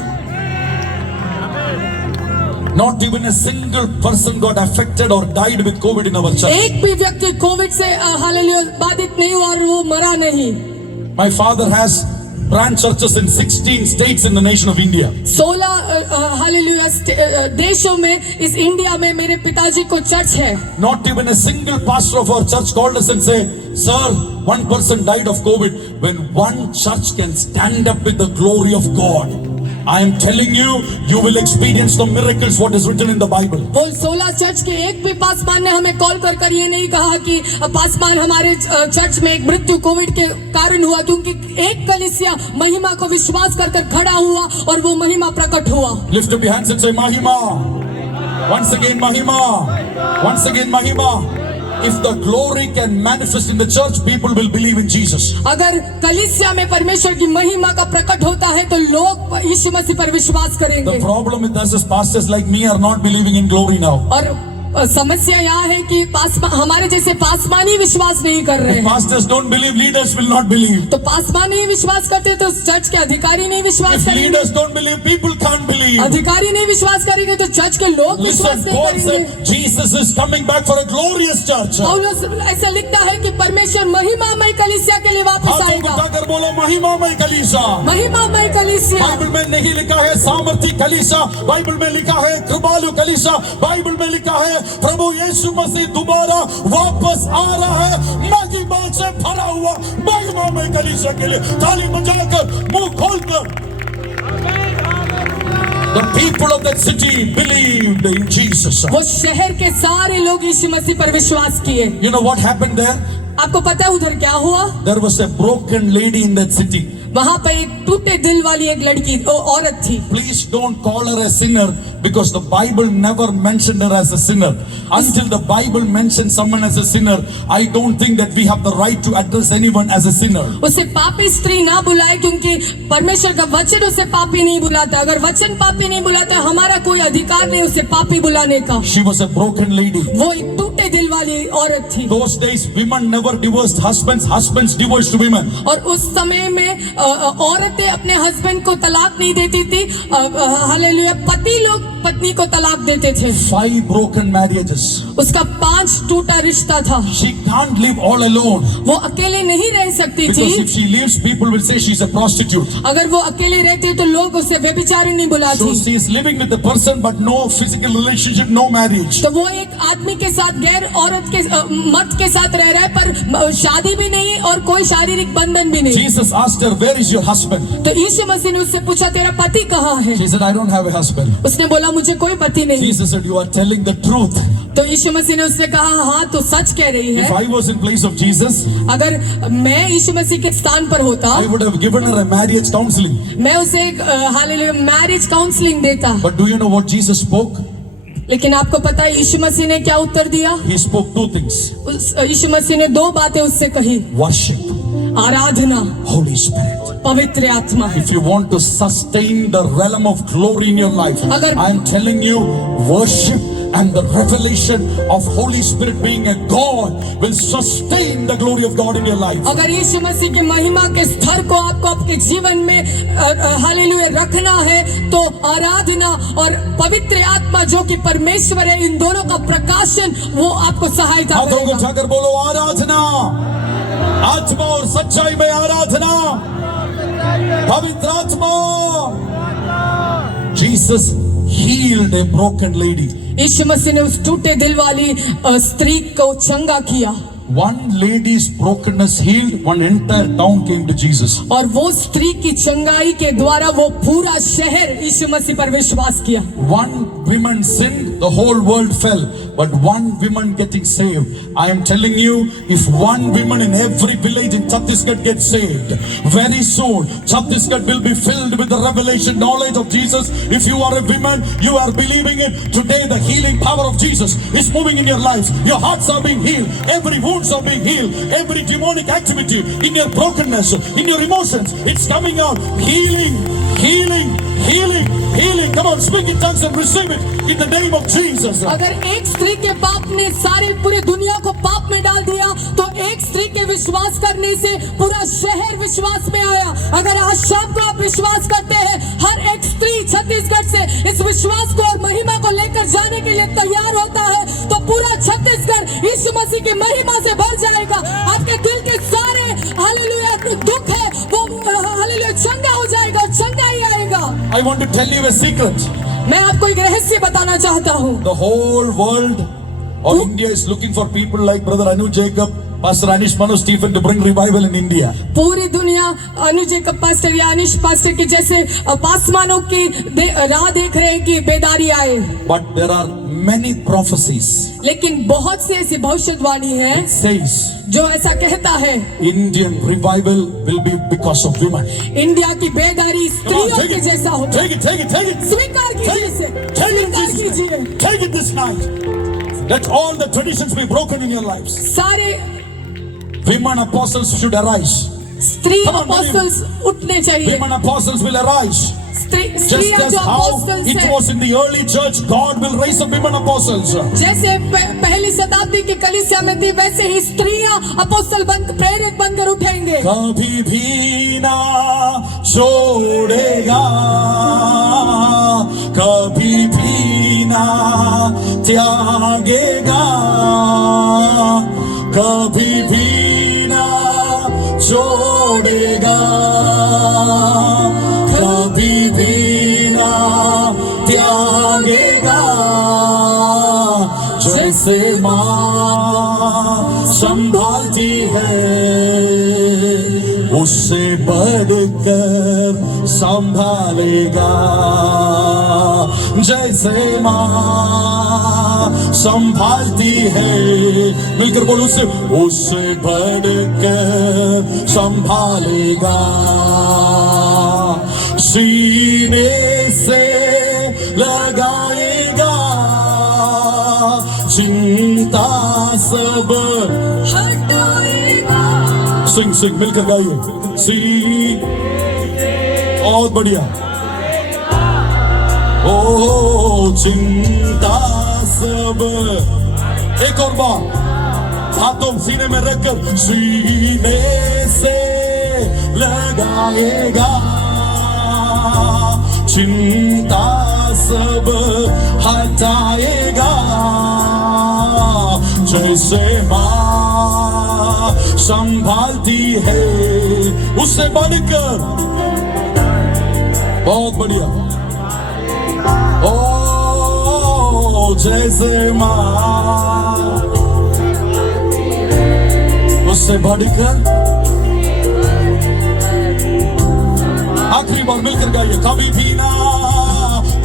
Not even a single person got affected or died with COVID in our church. एक भी व्यक्ति कोविड से हालेलुया बाधित नहीं हुआ और वो मरा नहीं। My father has branch churches in 16 states in the nation of India. 16 hallelujah देशों में इस इंडिया में मेरे पिताजी को चर्च है। Not even a single pastor of our church called us and say, sir, one person died of COVID. When one church can stand up with the glory of God. I am telling you, you will experience the miracles what is written in the Bible. वो 16 church के एक भी पासवान ने हमें call कर ये नहीं कहा कि पासवान हमारे चर्च में एक मृत्यु कोविड के कारण हुआ, क्योंकि एक कलीसिया महिमा को विश्वास कर खड़ा हुआ और वो महिमा प्रकट हुआ। Lift up your hands and say Mahima. Once again Mahima. Once again Mahima. If the glory can manifest in the church, people will believe in Jesus. अगर कलीसिया में परमेश्वर की महिमा का प्रकट होता है तो लोग यीशु मसीह पर विश्वास करेंगे। The problem with us is pastors like me are not believing in glory now. और समस्या यहाँ है कि हमारे जैसे पासवान ही विश्वास नहीं कर रहे If हैं। pastors don't believe, leaders will not believe. तो पासवान नहीं विश्वास करते तो चर्च के अधिकारी नहीं विश्वास If करेंगे। leaders don't believe, people can't believe. अधिकारी नहीं विश्वास करेंगे तो चर्च के लोग विश्वास Listen, नहीं Paul करेंगे। said Jesus is coming back for a glorious church. पौलुस ऐसा लिखता है कि परमेश्वर महिमामय कलीसिया के लिए वापस हाथों आएगा। उठाकर बोलो महिमामय कलीसिया। महिमामय कलीसिया। बाइबल में नहीं लिखा है सामर्थी कलीसिया, बाइबल में लिखा है कृपालु कलीसिया, बाइबल में लिखा है प्रभु यीशु मसीह दोबारा वापस आ रहा है महिमा से भरा हुआ महिमामय कलीसिया के लिए ताली बजाकर मुंह खोलकर। The people of that city believed in Jesus. वो शहर के सारे लोग यीशु मसीह पर विश्वास किए। You know what happened there? आपको पता है उधर क्या हुआ? There was a broken lady in that city. वहाँ पे एक टूटे दिल वाली एक लड़की औरत थी। Please don't call her a sinner because the Bible never mentioned her as a sinner. Until the Bible mentions someone as a sinner, I don't think that we have the right to address anyone as a sinner. उसे पापी स्त्री ना बुलाए, क्योंकि परमेश्वर का वचन उसे पापी नहीं बुलाता। अगर वचन पापी नहीं बुलाता, हमारा कोई अधिकार नहीं उसे पापी बुलाने का। She was a broken lady. वो एक टूटे दिल वाली औरत थी। Those days, women never divorced husbands. Husbands divorced women. और उस समय में औरतें अपने हस्बैंड को तलाक नहीं देती थी। हालेलुया। पति लोग पत्नी को तलाक देते थे। 5 broken marriages. उसका 5 टूटा रिश्ता था। She can't live all alone. वो अकेले नहीं रह सकती Because थी। if she leaves, people will say she's a prostitute. अगर वो अकेले रहती तो लोग उसे व्यभिचारिणी बुलाते। So she is living with a person but no physical relationship, no marriage. तो वो एक आदमी के साथ गैर औरत के मर्द के साथ रह रहा है, पर शादी भी नहीं और कोई शारीरिक बंधन भी नहीं। Jesus asked her, where is your husband? तो यीशु मसीह ने उससे पूछा, तेरा पति कहाँ है? She said, I don't have a husband. उसने बोला, मुझे कोई पति नहीं। Jesus said, you are telling the truth. तो यीशु मसीह ने उससे कहा, हाँ तो सच कह रही If है। I was in place of Jesus, अगर मैं यीशु मसीह के स्थान पर होता, I would have given her a marriage counseling. मैं उसे एक हालेलुया मैरिज काउंसलिंग देता। But do you know what Jesus spoke? लेकिन आपको पता है यीशु मसीह ने क्या उत्तर दिया? He spoke 2 things. यीशु मसीह ने 2 बातें उससे कही। Worship, आराधना, Holy Spirit. पवित्र आत्मा। If you want to sustain the realm of glory in your life, अगर- I am telling you, worship and the revelation of Holy Spirit being a God will sustain the glory of God in your life. अगर यीशु मसीह की महिमा के स्तर को आपको आपके जीवन में हालेलुया रखना है, तो आराधना और पवित्र आत्मा जो कि परमेश्वर है, इन दोनों का प्रकाशन वो आपको सहायता हाथों को करेगा। उठाकर बोलो आराधना, आत्मा और सच्चाई में आराधना, पवित्र आत्मा। Jesus healed a broken lady. यीशु मसीह ने उस टूटे दिल वाली स्त्री को चंगा किया। One lady's brokenness healed, one entire town came to Jesus. और वो स्त्री की चंगाई के द्वारा वो पूरा शहर यीशु मसीह पर विश्वास किया। One woman sinned, the whole world fell, but one woman getting saved. I am telling you, if one woman in every village in Chhattisgarh gets saved, very soon Chhattisgarh will be filled with the revelation knowledge of Jesus. If you are a woman, you are believing it. Today the healing power of Jesus is moving in your lives. Your hearts are being healed. Every wounds are being healed. Every demonic activity in your brokenness, in your emotions, it's coming out. Healing, healing, healing, healing. Come on, speak in tongues and receive it in the name of Jesus. अगर एक स्त्री के पाप ने सारी पूरी दुनिया को पाप में डाल दिया, तो एक स्त्री के विश्वास करने से पूरा शहर विश्वास में आया। अगर आज शाम को आप विश्वास करते हैं, हर एक स्त्री छत्तीसगढ़ से इस विश्वास को और महिमा को लेकर जाने के लिए तैयार होता है, तो पूरा छत्तीसगढ़ यीशु मसीह की महिमा से भर जाएगा। आपके दिल के सारे हालेलुया दुख है वो हालेलुया चंगा हो जाएगा और चंगा ही आएगा। I want to tell you a secret. मैं आपको एक रहस्य बताना चाहता हूँ। The whole world or India is looking for people like Brother Anu Jacob Pastor Anish Manu Stephen to bring revival in India. पूरी दुनिया अनुजय का पास्टर या अनिश पास्टर के जैसे पासवानों की राह देख रहे हैं कि बेदारी आए। But there are many prophecies. लेकिन बहुत सी ऐसी भविष्यवाणी है It says जो ऐसा कहता है Indian revival will be because of women. India की बेदारी Come on, स्त्रियों take के it. जैसा होगा। Take it, take it, take it. स्वीकार कीजिए इसे, Take it, स्वीकार Jesus. कीजिए। Take it this night. Let all the traditions be broken in your lives. सारे Women apostles should arise. स्त्री Come on, अपोस्टल्स उठने चाहिए। Women apostles will arise. Just स्त्रियां as जो how अपोस्टल्स it हैं, was in the early church, God will raise up women apostles. जैसे पहली शताब्दी की कलीसिया में थी, वैसे ही स्त्रियां अपोस्तल प्रेरित बनकर उठेंगे। कभी भी ना छोड़ेगा, कभी भी ना त्यागेगा, कभी भी ना छोड़ेगा, कभी भी ना त्यागेगा। जैसे माँ संभालती है, उससे बढ़कर संभालेगा। जैसे माँ संभालती है, मिलकर बोलो, उससे बढ़कर संभालेगा। सीने से लगाएगा, चिंता सब हटाएगा। सिंग सिंग मिलकर गाइए। सी बहुत बढ़िया। ओ चिंता सब, एक और बार हाथों सीने में रखकर, सीने से लगाएगा, चिंता सब हटाएगा। जैसे माँ संभालती है, उससे बढ़कर, बहुत बढ़िया। ओ जैसे माँ, उससे बढ़कर, आखिरी बार मिलकर गाइए। कभी भी ना,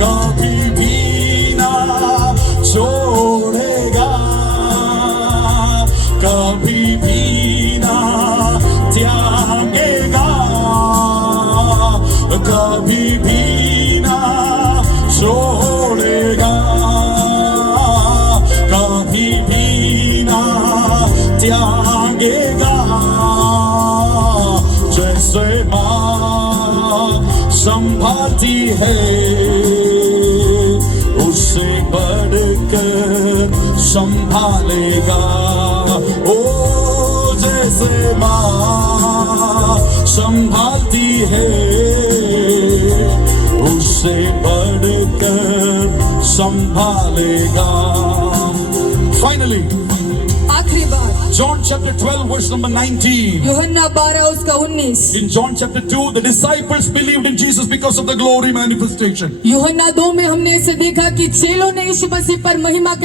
कभी भी ना छोड़ेगा, कभी भी ना त्यागेगा, कभी भी ना छोड़ेगा, कभी भी ना त्यागेगा। जैसे माँ संभालती है, उससे बढ़कर संभालेगा। ओ जैसे माँ संभालती है, उससे बढ़कर संभालेगा। Finally, आखिरी बार John chapter 12 verse number 19. यूहन्ना 12 उसका 19। In John chapter 2, the disciples believed in Jesus because of the glory manifestation. यूहन्ना 2 में हमने ऐसे देखा कि चेलों ने यीशु मसीह पर महिमा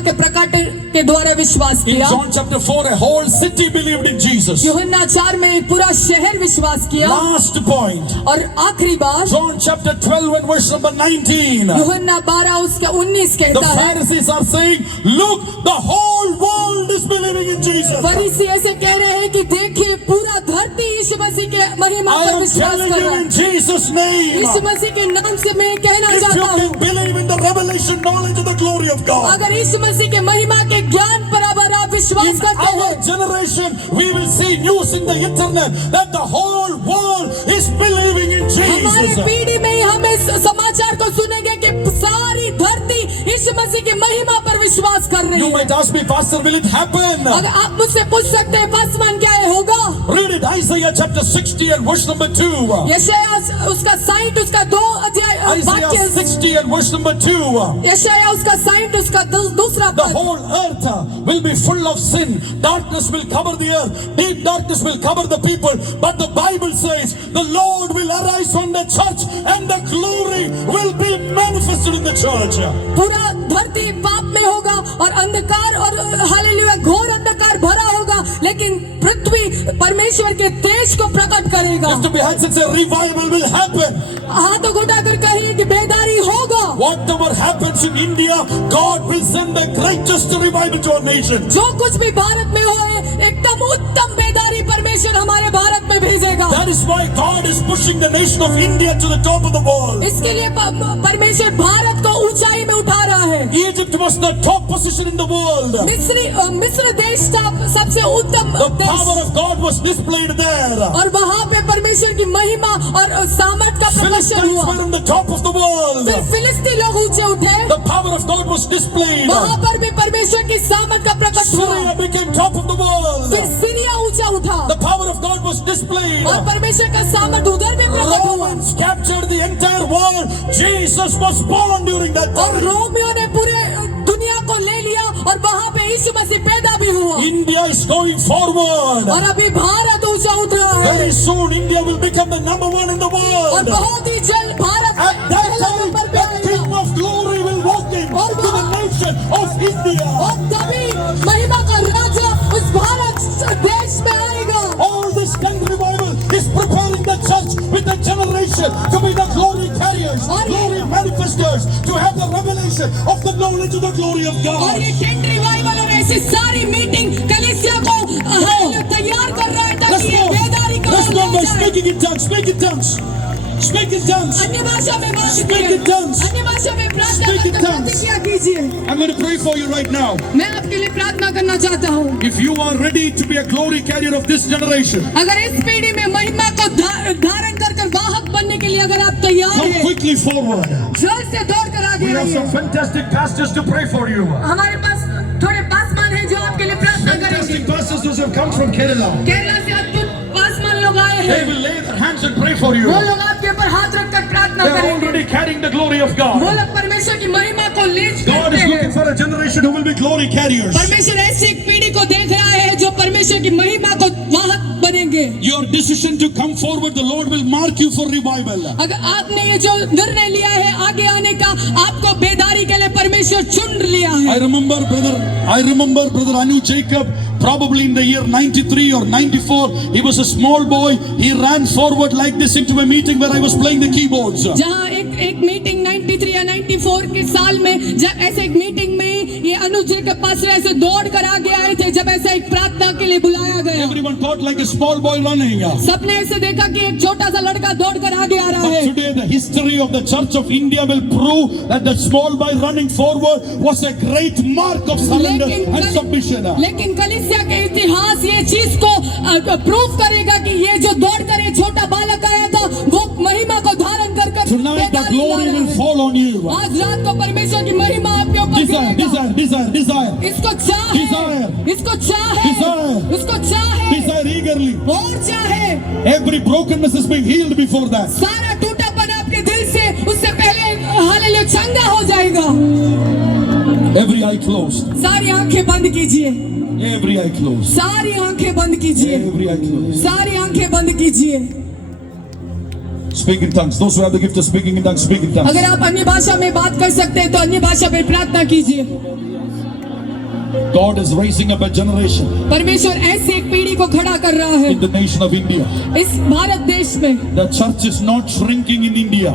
के प्रकट के द्वारा विश्वास In किया। John chapter 4, a whole city believed in Jesus. यूहन्ना 4 में एक पूरा शहर विश्वास किया। Last point, और आखिरी बार John chapter 12 and verse number 19. यूहन्ना 12 उसका 19 The कहता है, Pharisees are saying, look, the whole world is believing in Jesus. फरीसी ऐसे कह रहे हैं कि देखिए पूरा धरती यीशु मसीह के महिमा I पर am विश्वास telling कर you रहा है। in Jesus' name, यीशु मसीह के नाम से मैं कहना if you चाहता हूँ, can believe in the revelation knowledge of the glory of God, अगर यीशु मसीह के महिमा के ज्ञान पर अगर आप विश्वास in करते our हैं, generation, we will see news in the internet that the whole world is believing in हमारे Jesus. पीढ़ी में ही हम इस समाचार को सुनेंगे कि सारी धरती यीशु मसीह की महिमा पर विश्वास कर रही You है। might ask me, Pastor, will it happen? अगर आप मुझसे पूछ सकते हैं पासवान क्या ये होगा? Read it, Isaiah chapter 60 and verse number 2. यशायाह उसका 60 उसका 2 अध्याय Isaiah वाक्य, 60 and verse number 2. यशायाह उसका 60 उसका दूसरा The पद, whole earth will be full of sin. Darkness will cover the earth. Deep darkness will cover the people. But the Bible says the Lord will arise from the church and the glory will be manifested in the church. पूरा धरती पाप में होगा और अंधकार और hallelujah घोर अंधकार भरा होगा, लेकिन पृथ्वी परमेश्वर के तेज को प्रकट करेगा। Lift up your hands and say, revival will happen. हाथों को उठाकर कहिए कि बेदारी होगा। Whatever happens in India, God will send the greatest revival to our nation. जो कुछ भी भारत में होए, एकदम उत्तम बेदारी परमेश्वर हमारे भारत में भेजेगा। That is why God is pushing the nation of India to the top of the world. इसके लिए परमेश्वर भारत को ऊंचाई में उठा रहा है। Egypt was the top position in the world. मिस्र देश था सबसे उत्तम The देश, power of God was displayed there. और वहाँ पे परमेश्वर की महिमा और सामर्थ का प्रदर्शन Philistines हुआ। were on the top of the world. फिर फिलिस्ती लोग ऊंचे उठे, The power of God was displayed. वहाँ पर भी परमेश्वर की सामर्थ का प्रकट हुआ। Syria became top of the world. फिर सीरिया ऊंचा उठा, The power of God was displayed. और परमेश्वर का सामर्थ उधर भी प्रकट हुआ। Romans captured the entire world. Jesus was born during that और time. रोमियो ने पूरे दुनिया को ले लिया, और वहाँ पे यीशु मसीह पैदा भी हुआ। India is going forward. और अभी भारत ऊंचा उठ रहा है, Very soon India will become the number one in the और world. बहुत ही जल्द भारत At that पहले time, नंबर पे the आएगा। King of Glory will walk in to the nation of India. और तभी महिमा का राजा उस भारत देश में आएगा। All this young revival is preparing the church with a generation to be the glory carriers, glory manifestors, to have the revelation of the knowledge of the glory of और God. ये टेंट रिवाइवल और ऐसी सारी meeting कलीसिया को तैयार कर रहा है Let's ताकि ये go. बेदारी का Let's go हो by जाए। speaking in tongues. Speak in tongues. Speak in tongues. अन्य भाषा में बात Speak in tongues. अन्य भाषा में प्रार्थना Speak in करके tongues. प्रतिज्ञा कीजिए। I'm going to pray for you right now. मैं आपके लिए प्रार्थना करना चाहता हूँ। If you are ready to be a glory carrier of this generation, अगर इस पीढ़ी में महिमा को धारण कर वाहक बनने के लिए अगर आप तैयार come हैं, quickly forward. जल्द से दौड़ कर आगे We have some आइए। fantastic pastors to pray for you. हमारे पास थोड़े पासवान हैं जो आपके लिए प्रार्थना करेंगे। Fantastic pastors those have come from Kerala. Kerala से अद्भुत पासवान लोग आए They हैं। will lay their hands and pray for you. वो लोग आपके ऊपर हाथ रखकर प्रार्थना They are करेंगे। already carrying the glory of वो God. लोग परमेश्वर की महिमा को ले God करते is looking हैं। for a generation who will be glory carriers. परमेश्वर ऐसी एक पीढ़ी को देख रहा है जो परमेश्वर की महिमा को वाहक बनेंगे। Your decision to come forward, the Lord will mark you for revival. अगर आपने ये जो निर्णय लिया है आगे आने का, आपको बेदारी के लिए परमेश्वर चुन लिया है। I remember brother Anu Jacob, probably in the year 93 or 94, he was a small boy. He ran forward like this into a meeting where I was playing the keyboards. जहाँ एक मीटिंग 93 या 94 के साल में, जब ऐसे एक मीटिंग में ये अनुज के पास ऐसे दौड़ कर आगे आए थे, जब ऐसा एक प्रार्थना के लिए बुलाया गया। Everyone thought like a small boy running. सबने ऐसे देखा कि एक छोटा सा लड़का दौड़ कर आगे आ रहा But है। today the history of the Church of India will prove that the small boy running forward was a great mark of surrender and submission. लेकिन कलीसिया के इतिहास ये चीज को प्रूव करेगा कि ये जो दौड़ कर ये छोटा बालक आया था, वो महिमा को धारण कर Tonight the glory will fall on you. आज रात को परमेश्वर की महिमा आपके ऊपर Desire, गिरेगा। desire, desire, desire. इसको चाहे, Desire. इसको चाहे, Desire. उसको चाहे, Desire eagerly. और चाहे। Every brokenness is being healed before that. सारा टूटापन आपके दिल से उससे पहले हालेलुया चंगा हो जाएगा। Every eye closed. सारी आंखें बंद कीजिए, Every eye closed. सारी आंखें बंद कीजिए, Every eye closed. सारी आंखें बंद कीजिए। Speak in tongues. Those who have the gift of speaking in tongues, speak in tongues. अगर आप अन्य भाषा में बात कर सकते हैं तो अन्य भाषा में प्रार्थना कीजिए। God is raising up a generation परमेश्वर ऐसी एक पीढ़ी को खड़ा कर रहा है in the nation of India. इस भारत देश में। The church is not shrinking in India.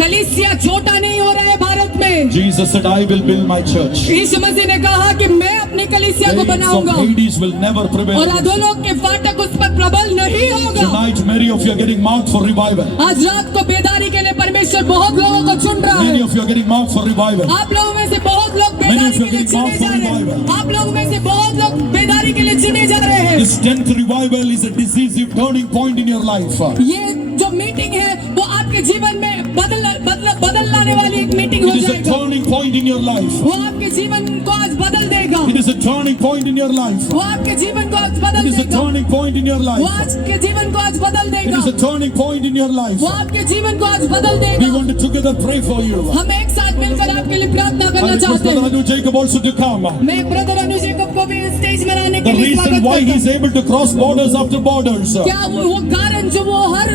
कलीसिया छोटा नहीं हो रहा है भारत में। Jesus said, I will build my church. यीशु मसीह ने कहा कि मैं अपनी कलीसिया को Gates of बनाऊंगा Hades will never prevail. और अधोलोक के फाटक उस पर प्रबल नहीं होगा। Tonight, many of you are getting marked for revival. आज रात को बेदारी के लिए परमेश्वर बहुत लोगों को चुन रहा Many है। of you are getting marked for revival. आप लोगों में से बहुत लोग Many of बेदारी you के लिए are चुने getting जा रहे marked for हैं। आप लोगों में से बहुत लोग बेदारी के लिए चुने जा रहे हैं। This 10th revival is a decisive turning point in your life. ये जो मीटिंग है वो आपके जीवन में बदल लाने वाली एक मीटिंग हो It is a जाएगा। turning point in your life. वो आपके जीवन को आज बदल देगा। It is a turning point in your life. वो आपके जीवन को आज बदल It is a देगा। turning point in your वो life. आज के जीवन को आज बदल It देगा। is a turning point in your life. वो आपके जीवन को आज बदल We देगा। want to together pray for you. हम एक साथ मिलकर आपके लिए प्रार्थना I करना request चाहते Brother हैं। Anu Jacob also to come. मैं ब्रदर अनु जेकब को भी स्टेज में आने के The लिए reason स्वागत why he करता is हूं। able to cross borders after borders क्या वो कारण जो वो हर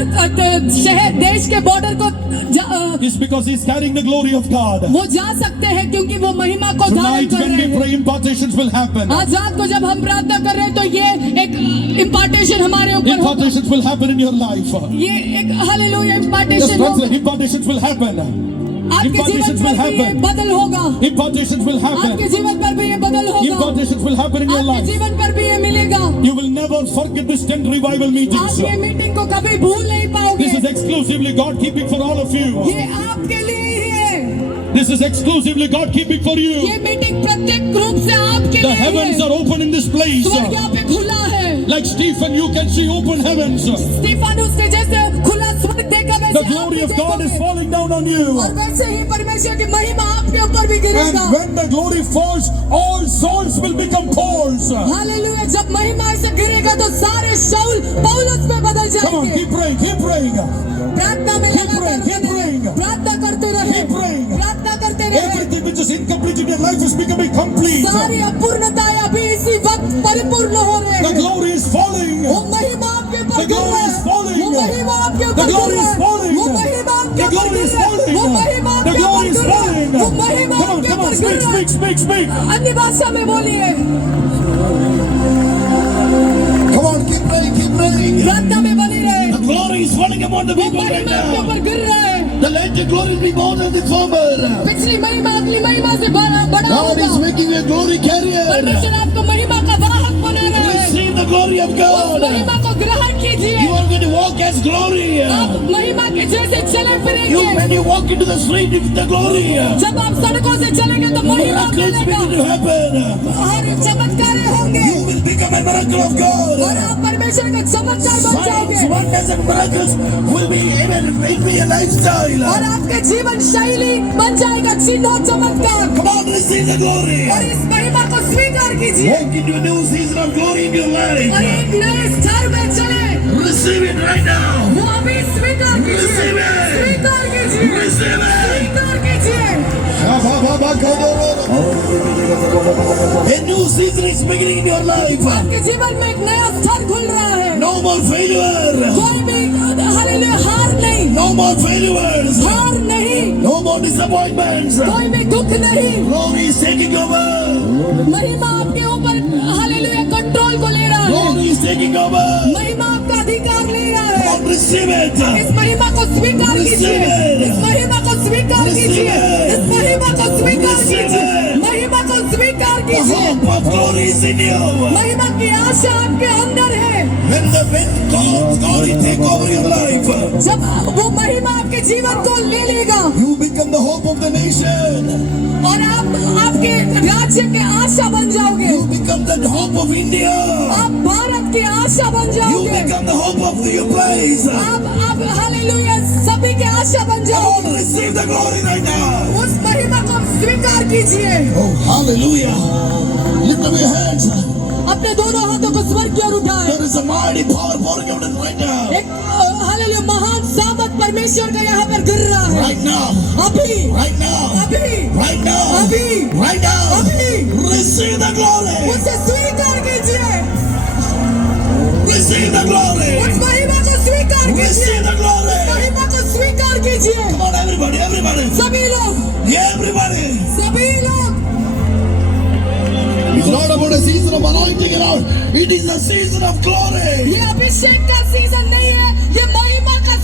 शहर देश के बॉर्डर को is because he is carrying the glory of God. वो जा सकते हैं क्योंकि वो महिमा को धारण Tonight कर when रहे we हैं। pray, impartations will happen. आज रात को जब हम प्रार्थना कर रहे हैं तो ये एक इम्पार्टेशन हमारे ऊपर होगा। Impartations will happen in your life. ये एक हालेलुया Just इम्पार्टेशन once, होगा। impartations will happen. आपके जीवन Impartations will पर भी ये happen. बदल होगा। Impartations will आपके happen. जीवन पर भी ये बदल होगा। Impartations will happen in your आपके life. जीवन पर भी ये मिलेगा। You will never forget this 10 revival आप meetings. ये मीटिंग को कभी भूल नहीं पाओगे। This is exclusively God keeping for all of you. ये आपके लिए ही है। This is exclusively God keeping for you. ये मीटिंग प्रत्येक रूप से आपके The लिए heavens है। are open in this place. स्वर्ग यहाँ पे खुला है। Like Stephen, you can see open heavens. स्टीफानुस के जैसे खुला स्वर्ग देखा वैसे The आप glory भी of God is देखोगे। falling down on you. और वैसे ही परमेश्वर की महिमा आपके ऊपर भी गिरेगा। And when the glory falls, all souls will become Pauls. Hallelujah जब महिमा से गिरेगा तो सारे शाऊल पौलुस में बदल Come on, जाएंगे। keep praying, keep praying. प्रार्थना में Keep लगातार praying, keep praying. प्रार्थना करते रहे। Keep praying. प्रार्थना करते रहे। Everything which is incomplete in your life is becoming complete. सारी अपूर्णताएं अभी इसी वक्त परिपूर्ण हो रहे The हैं। glory is falling. वो महिमा आपके ऊपर The गिर glory रहा is है। falling. वो महिमा आपके The ऊपर गिर glory रहा is है। falling. वो महिमा आपके The ऊपर glory गिर is रहा है। falling. वो महिमा The आपके glory ऊपर is गिर रहा है। falling. वो महिमा Come on, आपके come on, ऊपर गिर speak, रहा है। speak, speak, speak. अन्य भाषा में बोलिए। Come on, keep praying, keep praying. प्रार्थना में बनी रहे। The glory is falling upon the वो people right महिमा आपके now. ऊपर गिर रहा है। The later glory will be more than the former. पिछली महिमा अगली महिमा से बड़ा God is होगा। making you a glory carrier. परमेश्वर आपको महिमा का वाहक बना रहा है। Receive the glory of उस God. महिमा को ग्रहण कीजिए। You are going to walk as glory. आप महिमा के जैसे चले You, फिरेंगे। when you walk into the street with the glory, जब आप सड़कों से चलेंगे तो महिमा miracles मिलेगा। begin to happen. हर चमत्कार होंगे You will become a miracle of God. और आप परमेश्वर का चमत्कार बन Signs, जाओगे wonders, and miracles will be a lifestyle. और आपके जीवन शैली बन जाएगा चिन्ह और चमत्कार। Come on, receive the glory. और इस महिमा को स्वीकार कीजिए Walk into a new season of glory in your और life. एक नए स्तर में चले। Receive it right now. वो अभी स्वीकार कीजिए। Receive it. स्वीकार कीजिए। Receive it. स्वीकार कीजिए। A new season is beginning in your life. आपके जीवन में एक नया स्तर खुल रहा है। No more failure. कोई भी हालेलुया हार नहीं। No more failures. हार नहीं। No more disappointments. कोई भी दुख नहीं। Glory is taking over. महिमा आपके ऊपर हालेलुया कंट्रोल को ले रहा है। Glory is taking over. महिमा आपका अधिकार ले रहा है। Come on, receive it. इस महिमा को स्वीकार कीजिए। इस महिमा को स्वीकार कीजिए। इस महिमा को स्वीकार कीजिए। महिमा को स्वीकार The कीजिए। hope of glory is in you. महिमा की आशा आपके अंदर है। When God's glory take over your life, जब वो महिमा आपके जीवन को ले लेगा you become the hope of the nation. और आप आपके राज्य के आशा बन जाओगे। You become the hope of India. आप भारत की आशा बन You जाओगे। become the hope of your place. आप हालेलुया सभी के आशा बन Come on, जाओगे। receive the glory right now. उस महिमा को स्वीकार कीजिए। Oh, hallelujah. Lift up your hands. अपने दोनों हाथों को स्वर्ग की ओर उठाएं। There is a mighty power pouring out right now. एक हालेलुया महान सामर्थ परमेश्वर का यहाँ पर गिर रहा है। Right now. अभी Right now. अभी Right now. अभी Right now. अभी Receive the glory. उसे स्वीकार कीजिए। Receive the glory. उस महिमा को स्वीकार कीजिए। Receive the glory. महिमा को स्वीकार कीजिए। Come on, everybody, everybody. सभी लोग Everybody. सभी लोग It's not about a season of anointing it out. It is a season of glory. ये अभिषेक का सीजन नहीं है, ये